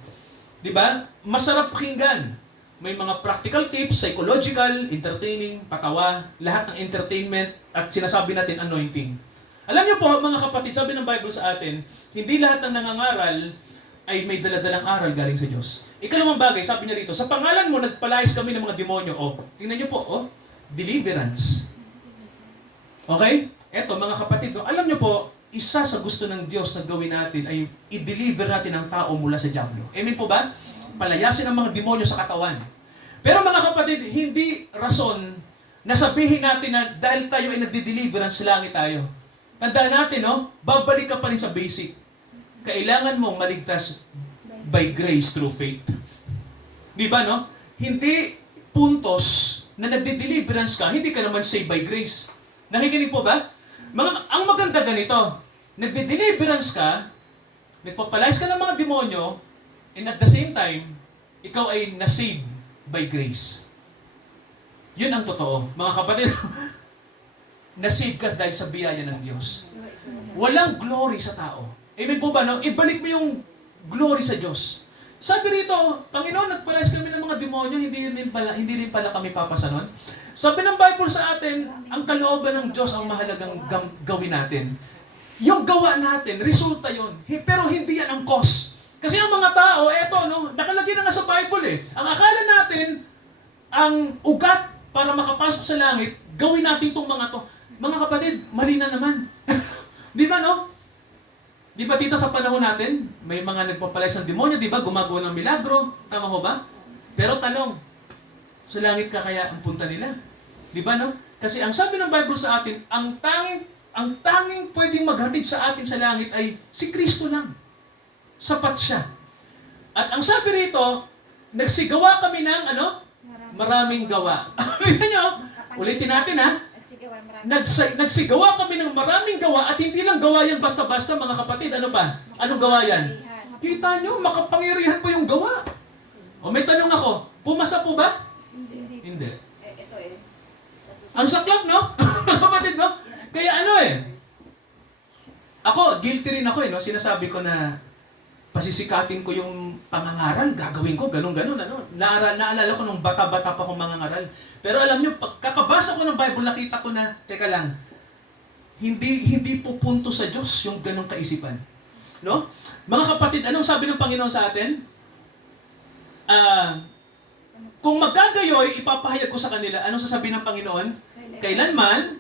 Di ba? Masarap pakinggan. May mga practical tips, psychological, entertaining, patawa, lahat ng entertainment at sinasabi natin anointing. Alam niyo po, mga kapatid, sabi ng Bible sa atin, hindi lahat ng nangangaral ay may daladalang aral galing sa Diyos. Ikalawang bagay, sabi niya rito, sa pangalan mo, nagpalayas kami ng mga demonyo. Tingnan niyo po, deliverance. Okay? Eto, mga kapatid, alam niyo po, isa sa gusto ng Diyos na gawin natin ay i-deliver natin ang tao mula sa dyablo. Amen po ba? Palayasin ang mga demonyo sa katawan. Pero mga kapatid, hindi rason na sabihin natin na dahil tayo ay nagdi-deliverance, langit tayo. Tandaan natin, babalik ka pa rin sa basic. Kailangan mong maligtas by grace through faith. Di ba, no? Hindi puntos na nagdi-deliverance ka, hindi ka naman saved by grace. Nakikinig po ba? Ang maganda ganito, nagdi-deliverance ka, nagpapalayas ka ng mga demonyo, and at the same time, ikaw ay na-saved by grace. Yun ang totoo. Mga kapatid, na-save ka dahil sa biyaya ng Diyos. Walang glory sa tao. Amen po ba? No? Ibalik mo yung glory sa Diyos. Sabi rito, Panginoon, nagpalayas kami ng mga demonyo, hindi rin pala kami papasanon. Sabi ng Bible sa atin, ang kalooban ng Diyos ang mahalagang gawin natin. Yung gawa natin, resulta yon. Pero hindi yan ang cause. Kasi ang mga tao, nakalagay na nga sa Bible Ang akala natin, ang ugat para makapasok sa langit, gawin natin itong mga to. Mga kapatid, mali na naman. Di ba, no? Di ba dito sa panahon natin, may mga nagpapalayas ng demonyo, di ba? Gumagawa ng milagro. Tama ho ba? Pero tanong, sa langit ka kaya ang punta nila? Di ba, no? Kasi ang sabi ng Bible sa atin, ang tanging pwedeng maghatid sa atin sa langit ay si Kristo lang. Sapat siya. At ang sabi rito, nagsigawa kami ng maraming gawa. Ulitin natin Nagsigawa kami ng maraming gawa at hindi lang gawa yan basta-basta mga kapatid. Ano pa? Anong gawa yan? Kita nyo, makapangyarihan pa yung gawa. May tanong ako, pumasa po ba? Hindi. Ang saklap, no? Kapatid, no? Kaya ako, guilty rin ako, Sinasabi ko na pasisikatin ko yung pangangaral, gagawin ko, ganun-ganun, Naalala ko nung bata-bata pa akong mangangaral. Pero alam nyo, pagkakabasa ko ng Bible, nakita ko na, teka lang, hindi po punto sa Diyos yung ganung kaisipan. No? Mga kapatid, anong sabi ng Panginoon sa atin? Kung magkagayoy, ipapahayag ko sa kanila, anong sasabihin ng Panginoon? Kailanman,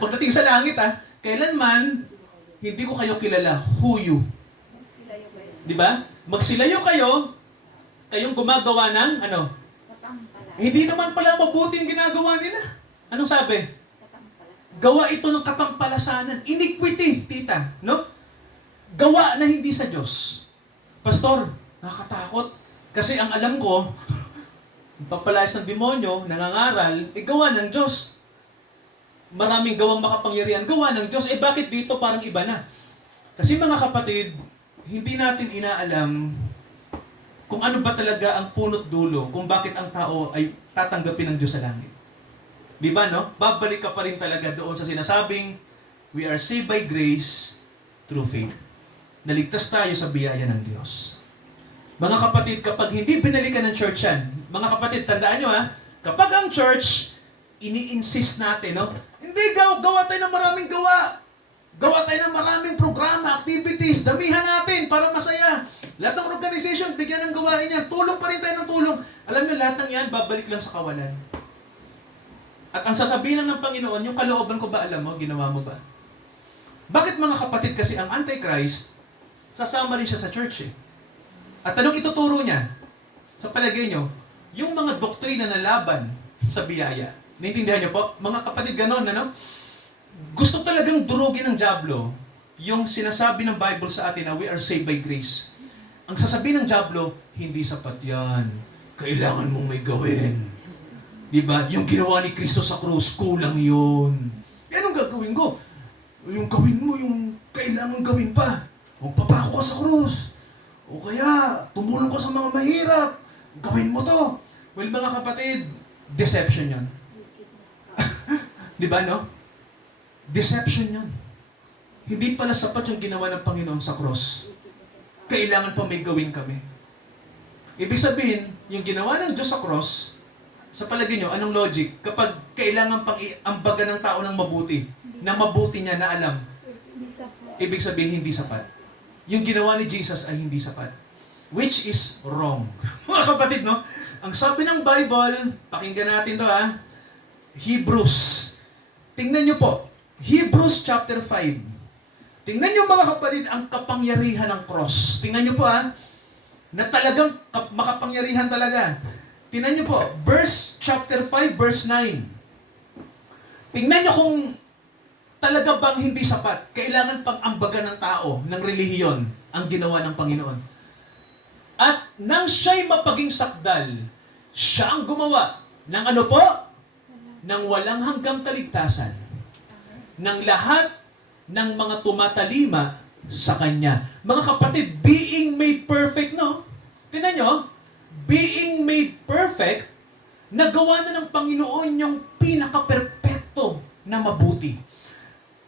pagdating sa langit, kailanman, hindi ko kayo kilala, who you? Di ba? Magsilayo kayo, kayong gumagawa ng hindi naman pala mabuti yung ginagawa nila. Anong sabi? Gawa ito ng katampalasanan. Iniquity, tita. No? Gawa na hindi sa Diyos. Pastor, nakakatakot. Kasi ang alam ko, papalayas ng demonyo, nangangaral, gawa ng Diyos. Maraming gawang makapangyarihan, gawa ng Diyos. Bakit dito parang iba na? Kasi mga kapatid, hindi natin inaalam kung ano ba talaga ang punot dulo, kung bakit ang tao ay tatanggapin ng Diyos sa langit. Di ba, no? Babalik ka pa rin talaga doon sa sinasabing, we are saved by grace through faith. Naligtas tayo sa biyaya ng Diyos. Mga kapatid, kapag hindi binalikan ng church yan, mga kapatid, tandaan nyo kapag ang church, ini-insist natin, hindi, gawa tayo ng maraming gawa. Gawa tayo ng maraming programa, activities, damihan natin para masaya. Lahat ng organization, bigyan ng gawain yan. Tulong pa rin tayo ng tulong. Alam niyo, lahat ng yan, babalik lang sa kawalan. At ang sasabihin lang ng Panginoon, yung kalooban ko ba, alam mo, ginawa mo ba? Bakit mga kapatid kasi ang Antichrist, sasama rin siya sa church eh. At anong ituturo niya? Sa palagay niyo, yung mga doktrina na laban sa biyaya. Naintindihan niyo po? Mga kapatid, ganon, ano? Gusto talagang durugin ng dyablo yung sinasabi ng Bible sa atin na we are saved by grace. Ang sasabihin ng dyablo, hindi sapat yan. Kailangan mong may gawin. Diba? Yung ginawa ni Kristo sa krus, kulang yun. Yan ang gagawin ko. Yung gawin mo, yung kailangan gawin pa. Magpapako ka sa krus. O kaya, tumulong ka sa mga mahirap. Gawin mo to. Well, mga kapatid, deception yan. Diba, no? Deception yan. Hindi pala sapat yung ginawa ng Panginoon sa cross. Kailangan pa may gawin kami. Ibig sabihin, yung ginawa ng Diyos sa cross, sa palagay nyo, anong logic? Kapag kailangan pang iambaga ng tao ng mabuti niya na alam, ibig sabihin, hindi sapat. Yung ginawa ni Jesus ay hindi sapat. Which is wrong. Mga kapatid, no? Ang sabi ng Bible, pakinggan natin to ha, Hebrews. Tingnan nyo po, Hebrews chapter 5. Tingnan nyo mga kapatid ang kapangyarihan ng cross. Tingnan nyo po ha, na talagang makapangyarihan talaga. Tingnan nyo po, chapter 5, verse 9. Tingnan nyo kung talaga bang hindi sapat. Kailangan pang ambagan ng tao, ng relihiyon, ang ginawa ng Panginoon. At nang siya'y mapaging sakdal, siya ang gumawa ng ano po? Ng walang hanggang kaligtasan. Ng lahat ng mga tumatalima sa Kanya. Mga kapatid, being made perfect, no? Tingnan nyo, being made perfect, nagawa na ng Panginoon yung pinaka-perpekto na mabuti.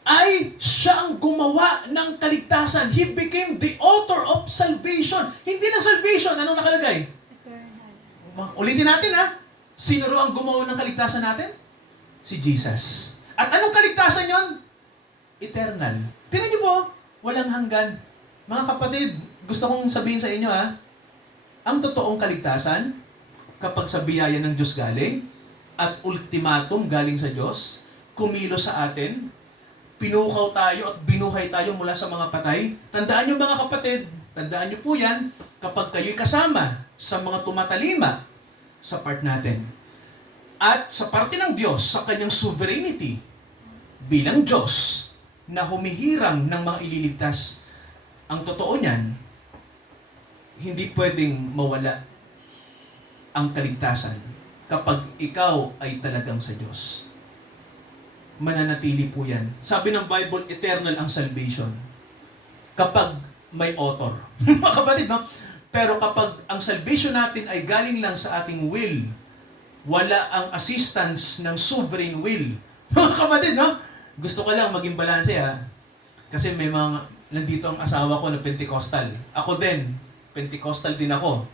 Ay, siya ang gumawa ng kaligtasan. He became the author of salvation. Hindi ng salvation. Anong nakalagay? Eternal. Ulitin natin ha. Sino ro ang gumawa ng kaligtasan natin? Si Jesus. At anong kaligtasan yon? Eternal. Tingnan niyo po, walang hanggan. Mga kapatid, gusto kong sabihin sa inyo ha, ang totoong kaligtasan, kapag sa biyaya ng Diyos galing, at ultimatum galing sa Diyos, kumilo sa atin, pinukaw tayo at binuhay tayo mula sa mga patay. Tandaan niyo mga kapatid, tandaan niyo po yan, kapag kayo'y kasama sa mga tumatalima sa part natin. At sa parte ng Diyos, sa kanyang sovereignty, bilang Diyos, na humihirang ng mga ililigtas. Ang totoo niyan, hindi pwedeng mawala ang kaligtasan kapag ikaw ay talagang sa Diyos. Mananatili po yan. Sabi ng Bible, eternal ang salvation. Kapag may author. Mga kapatid, no? Pero kapag ang salvation natin ay galing lang sa ating will, wala ang assistance ng sovereign will. Mga kapatid, no? Gusto ko lang maging balanse ha. Kasi may mga, nandito ang asawa ko na Pentecostal. Ako din, Pentecostal din ako.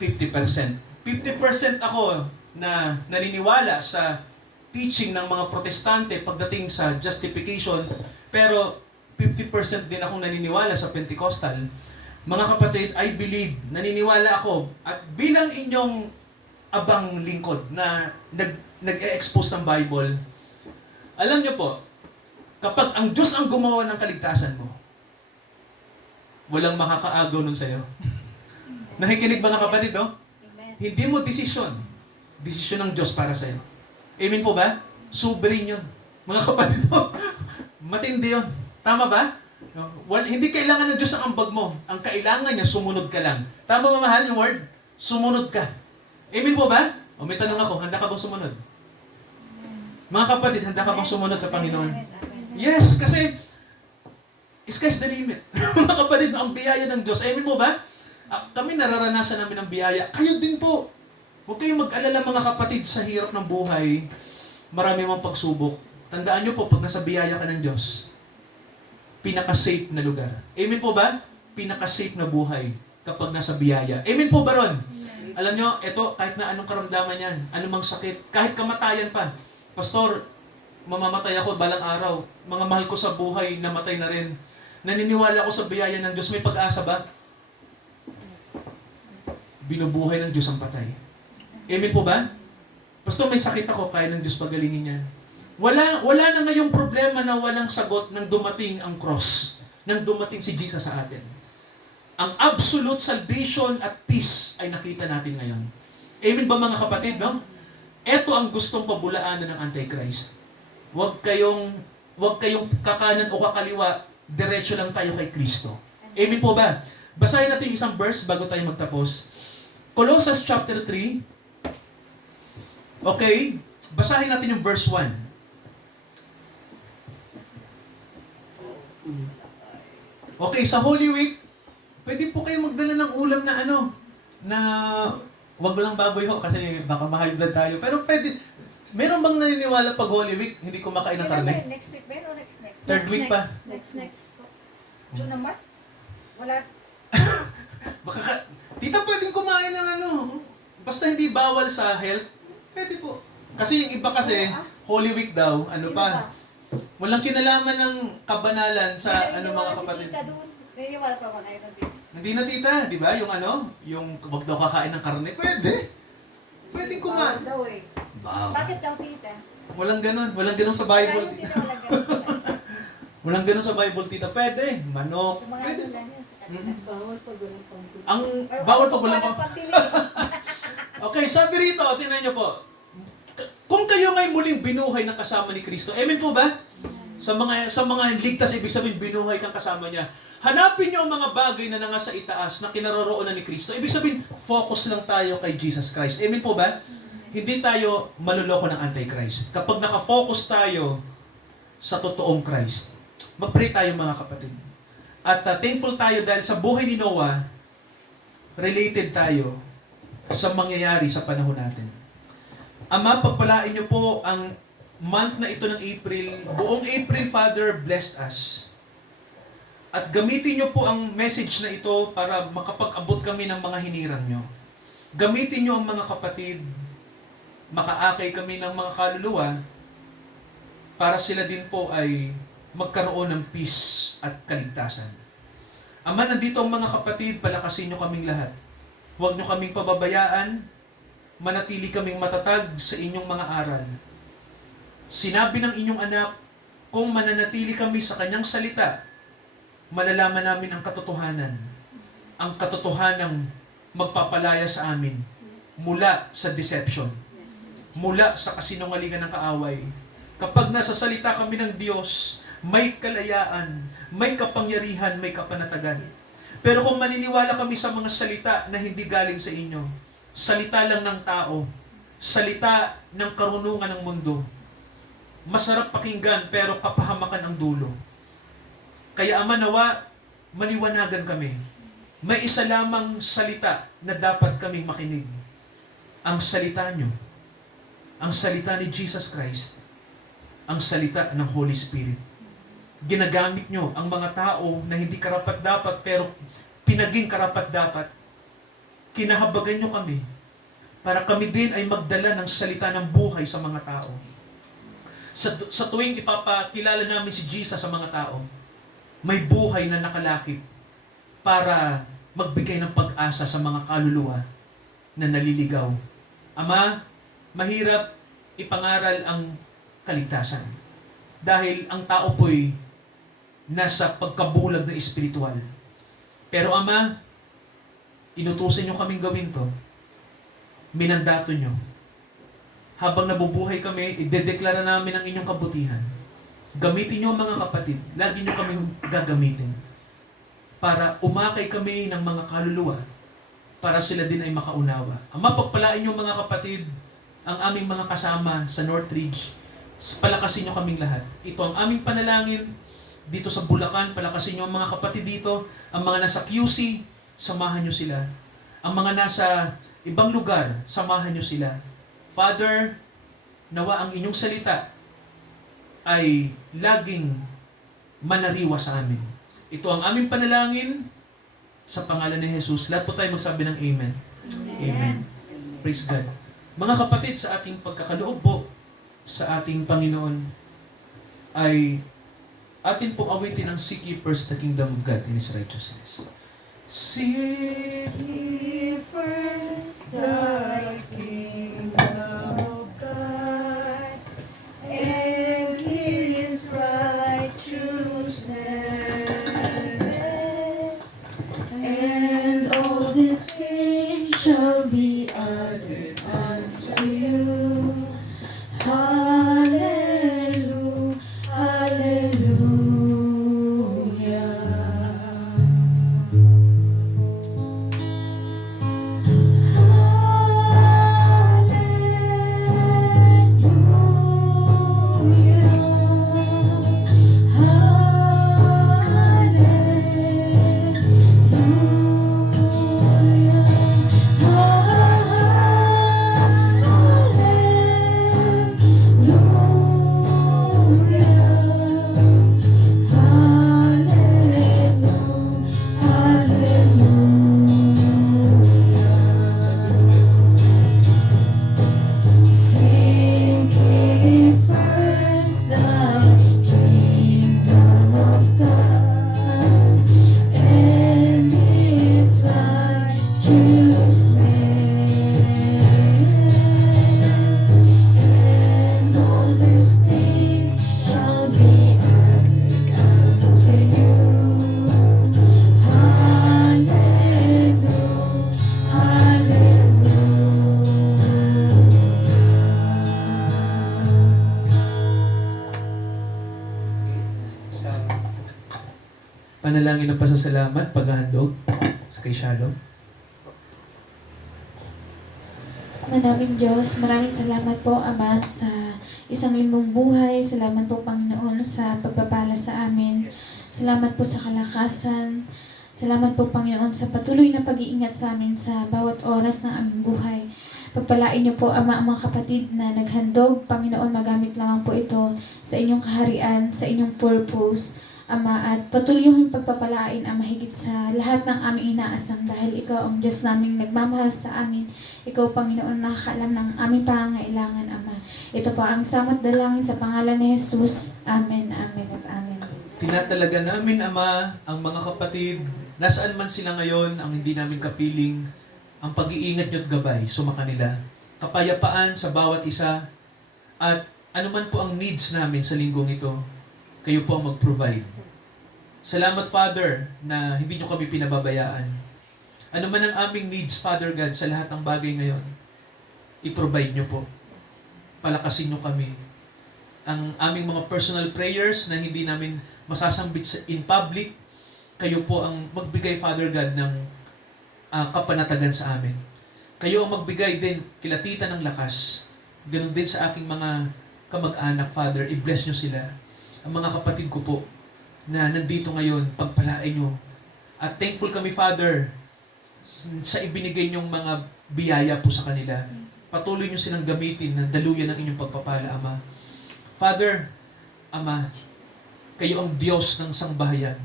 50%. 50% ako na naniniwala sa teaching ng mga protestante pagdating sa justification. Pero 50% din akong naniniwala sa Pentecostal. Mga kapatid, I believe, naniniwala ako. At bilang inyong abang lingkod na nag-e-expose ng Bible, alam niyo po, kapag ang Diyos ang gumawa ng kaligtasan mo, walang makakaagaw nun sa'yo. Nakikinig ba ng kapatid, no? Hindi mo desisyon. Desisyon ng Diyos para sa'yo. Amen po ba? Sovereign yun. Mga kapatid mo, matindi yun. Tama ba? No? Hindi kailangan ng Diyos ang ambag mo. Ang kailangan niya, sumunod ka lang. Tama ba mahal yung word? Sumunod ka. Amen po ba? O may tanong ako, handa ka bang sumunod? Mga kapatid, handa ka bang sumunod sa Panginoon? Yes, kasi sky's the limit. Mga kapatid, ang biyaya ng Diyos. Amen po ba? Kami nararanasan namin ang biyaya. Kayo din po. Huwag kayong mag-alala mga kapatid sa hirap ng buhay. Marami mang pagsubok. Tandaan nyo po, pag nasa biyaya ka ng Diyos, pinaka-safe na lugar. Amen po ba? Pinaka-safe na buhay kapag nasa biyaya. Amen po ba ron? Alam nyo, ito, kahit na anong karamdaman yan, anumang sakit, kahit kamatayan pa. Pastor, mamamatay ako balang araw. Mga mahal ko sa buhay, namatay na rin. Naniniwala ako sa biyaya ng Diyos. May pag-asa ba? Binubuhay ng Diyos ang patay. Amen po ba? Pastor, may sakit ako, kaya ng Diyos pagalingin yan. Wala na ngayong problema na walang sagot nang dumating ang cross, nang dumating si Jesus sa atin. Ang absolute salvation at peace ay nakita natin ngayon. Amen ba mga kapatid, no? Ito ang gustong pabulaanan ng Antichrist. Huwag kayong kakanan o kakaliwa, diretso lang tayo kay Kristo. Amen po ba? Basahin natin yung isang verse bago tayo magtapos. Colossians chapter 3. Okay, basahin natin yung verse 1. Okay, sa Holy Week, pwede po kayo magdala ng ulam na na wag lang baboy ho kasi baka ma-high blood tayo. Pero pwede, meron bang naniniwala pag Holy Week, hindi kumakain ng karne? Next week, meron next. Third week pa? Next. June naman? Wala. Tita, pwedeng kumain ng basta hindi bawal sa health, pwede po. Kasi yung iba kasi, Holy Week daw, Sino pa, walang kinalaman ng kabanalan sa mga Si kapatid. Tita doon. Naniniwala pa ako na yun. Hindi na tita, di ba? Yung wag daw kakain ng karne, pwede. Pwede kumain. Daw eh. Wow. Bakit daw, Tita? Walang ganun sa Bible. Ayaw din wala ganun. Walang ganun sa Bible, tita. Pwede. Manok. Sa mga Pwede. ano lang yun, sa kanila. Bawal pag walang pangkit. Ang bawal pag walang Walang pagpili. Okay, sabi rito, tingnan niyo po. Kung kayo ngay muling binuhay ng kasama ni Kristo, amen po ba? Sa mga ligtas, ibig sabihin binuhay kang kasama niya. Hanapin niyo ang mga bagay na nasa itaas na kinaroroonan ni Kristo. Ibig sabihin, focus lang tayo kay Jesus Christ. Amen po ba? Hindi tayo maluloko ng Antichrist. Kapag nakafocus tayo sa totoong Christ. Mag-pray tayo mga kapatid. At thankful tayo dahil sa buhay ni Noah, related tayo sa mangyayari sa panahon natin. Ama, pagpalain niyo po ang month na ito ng April. Buong April, Father, blessed us. At gamitin niyo po ang message na ito para makapag-abot kami ng mga hinirang niyo. Gamitin niyo ang mga kapatid, makaakay kami ng mga kaluluwa para sila din po ay magkaroon ng peace at kaligtasan. Ama, nandito ang mga kapatid, palakasin niyo kaming lahat. Huwag niyo kaming pababayaan, manatili kaming matatag sa inyong mga aral. Sinabi ng inyong anak, kung mananatili kami sa kanyang salita, malalaman namin ang katotohanan. Ang katotohanang magpapalaya sa amin mula sa deception, mula sa kasinungalingan ng kaaway. Kapag nasa salita kami ng Diyos, may kalayaan, may kapangyarihan, may kapanatagan. Pero kung maniniwala kami sa mga salita na hindi galing sa inyo, salita lang ng tao, salita ng karunungan ng mundo, masarap pakinggan pero kapahamakan ang dulo. Kaya Ama, nawa, maliwanagan kami. May isa lamang salita na dapat kaming makinig. Ang salita nyo. Ang salita ni Jesus Christ. Ang salita ng Holy Spirit. Ginagamit nyo ang mga tao na hindi karapat-dapat pero pinaging karapat-dapat. Kinahabagan nyo kami para kami din ay magdala ng salita ng buhay sa mga tao. Sa tuwing ipapakilala namin si Jesus sa mga tao, may buhay na nakalakip para magbigay ng pag-asa sa mga kaluluwa na naliligaw. Ama, mahirap ipangaral ang kaligtasan. Dahil ang tao po'y nasa pagkabulag na espiritual. Pero Ama, inutusan nyo kaming gawin to. Minandato nyo. Habang nabubuhay kami, idedeklara namin ang inyong kabutihan. Gamitin nyo mga kapatid. Lagi nyo kaming gagamitin. Para umakay kami ng mga kaluluwa. Para sila din ay makaunawa. Ama, pagpalain nyo mga kapatid, ang aming mga kasama sa Northridge. Palakasin nyo kaming lahat. Ito ang aming panalangin dito sa Bulacan. Palakasin nyo ang mga kapatid dito. Ang mga nasa QC, samahan nyo sila. Ang mga nasa ibang lugar, samahan nyo sila. Father, nawa ang inyong salita ay laging manariwa sa amin. Ito ang aming panalangin sa pangalan ni Jesus. Lahat po tayo magsabi ng Amen. Amen. Praise God. Mga kapatid, sa ating pagkakaloob po sa ating Panginoon, ay atin pong awitin ang Seek ye first the kingdom of God and His righteousness. Seek ye first the kingdom of God and His righteousness, And all these things shall be added unto you. Hallelujah, hallelujah. Seek ye first the kingdom of God and His righteousness, and all these things shall be added unto you. Hallelujah, sa panalangin ng pasasalamat, paghahandog sa kay Shalom. Manaming Diyos, maraming salamat po, Ama, sa isang linggong buhay. Salamat po, Panginoon, sa pagpapala sa amin. Salamat po sa kalakasan. Salamat po, Panginoon, sa patuloy na pag-iingat sa amin sa bawat oras ng aming buhay. Pagpalain niyo po, Ama, ang mga kapatid na naghandog. Panginoon, magamit lamang po ito sa inyong kaharian, sa inyong purpose. Ama, at patuloy yung pagpapalain, Ama, higit sa lahat ng aming inaasam dahil Ikaw ang Diyos naming nagmamahal sa amin. Ikaw, Panginoon, nakakaalam ng aming pangangailangan, Ama. Ito po ang samot dalangin sa pangalan ni Jesus. Amen, amen, at amen. Tinatalaga namin, Ama, ang mga kapatid, nasaan man sila ngayon, ang hindi namin kapiling, ang pag-iingat nyo't gabay, sumakanila. Kapayapaan sa bawat isa, at anuman po ang needs namin sa linggong ito, kayo po ang mag-provide. Salamat, Father, na hindi nyo kami pinababayaan. Ano man ang aming needs, Father God, sa lahat ng bagay ngayon, i-provide nyo po. Palakasin nyo kami. Ang aming mga personal prayers na hindi namin masasambit in public, kayo po ang magbigay, Father God, ng kapanatagan sa amin. Kayo ang magbigay din, kilatitan ng lakas. Ganun din sa aking mga kamag-anak, Father, i-bless nyo sila. Ang mga kapatid ko po, na nandito ngayon, pagpalain nyo. At thankful kami, Father, sa ibinigay nyong mga biyaya po sa kanila. Patuloy nyo silang gamitin ng daluyan ng inyong pagpapala, Ama. Father, Ama, kayo ang Diyos ng sangbahayan.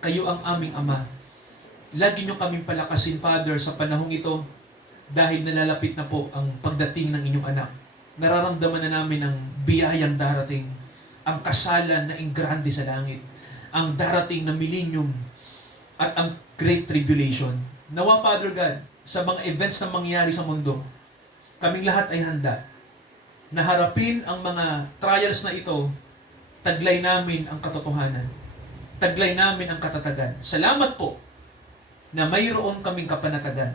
Kayo ang aming Ama. Lagi nyo kaming palakasin, Father, sa panahong ito dahil nalalapit na po ang pagdating ng inyong anak. Nararamdaman na namin ang biyayang darating, ang kasalan na ingrande sa langit, ang darating na millennium, at ang great tribulation. Nawa, Father God, sa mga events na mangyayari sa mundo, kaming lahat ay handa na harapin ang mga trials na ito. Taglay namin ang katotohanan. Taglay namin ang katatagan. Salamat po na mayroon kaming kapanatagan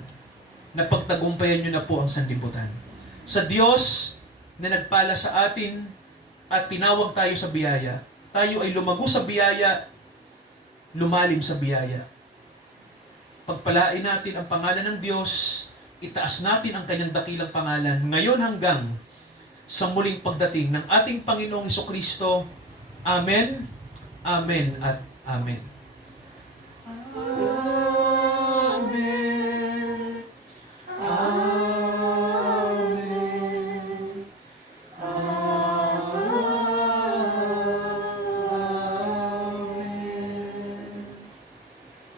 na pagtagumpayan nyo na po ang sanlibutan. Sa Diyos na nagpala sa atin at tinawag tayo sa biyaya, tayo ay lumago sa biyaya, lumalim sa biyaya. Pagpalain natin ang pangalan ng Diyos, itaas natin ang kanyang dakilang pangalan, ngayon hanggang sa muling pagdating ng ating Panginoong Hesukristo. Amen, Amen, at Amen. Amen. Amen. Amen.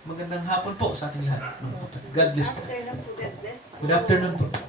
Magandang hapon po sa ating lahat. God bless po. after lang po, God bless. Good afternoon po.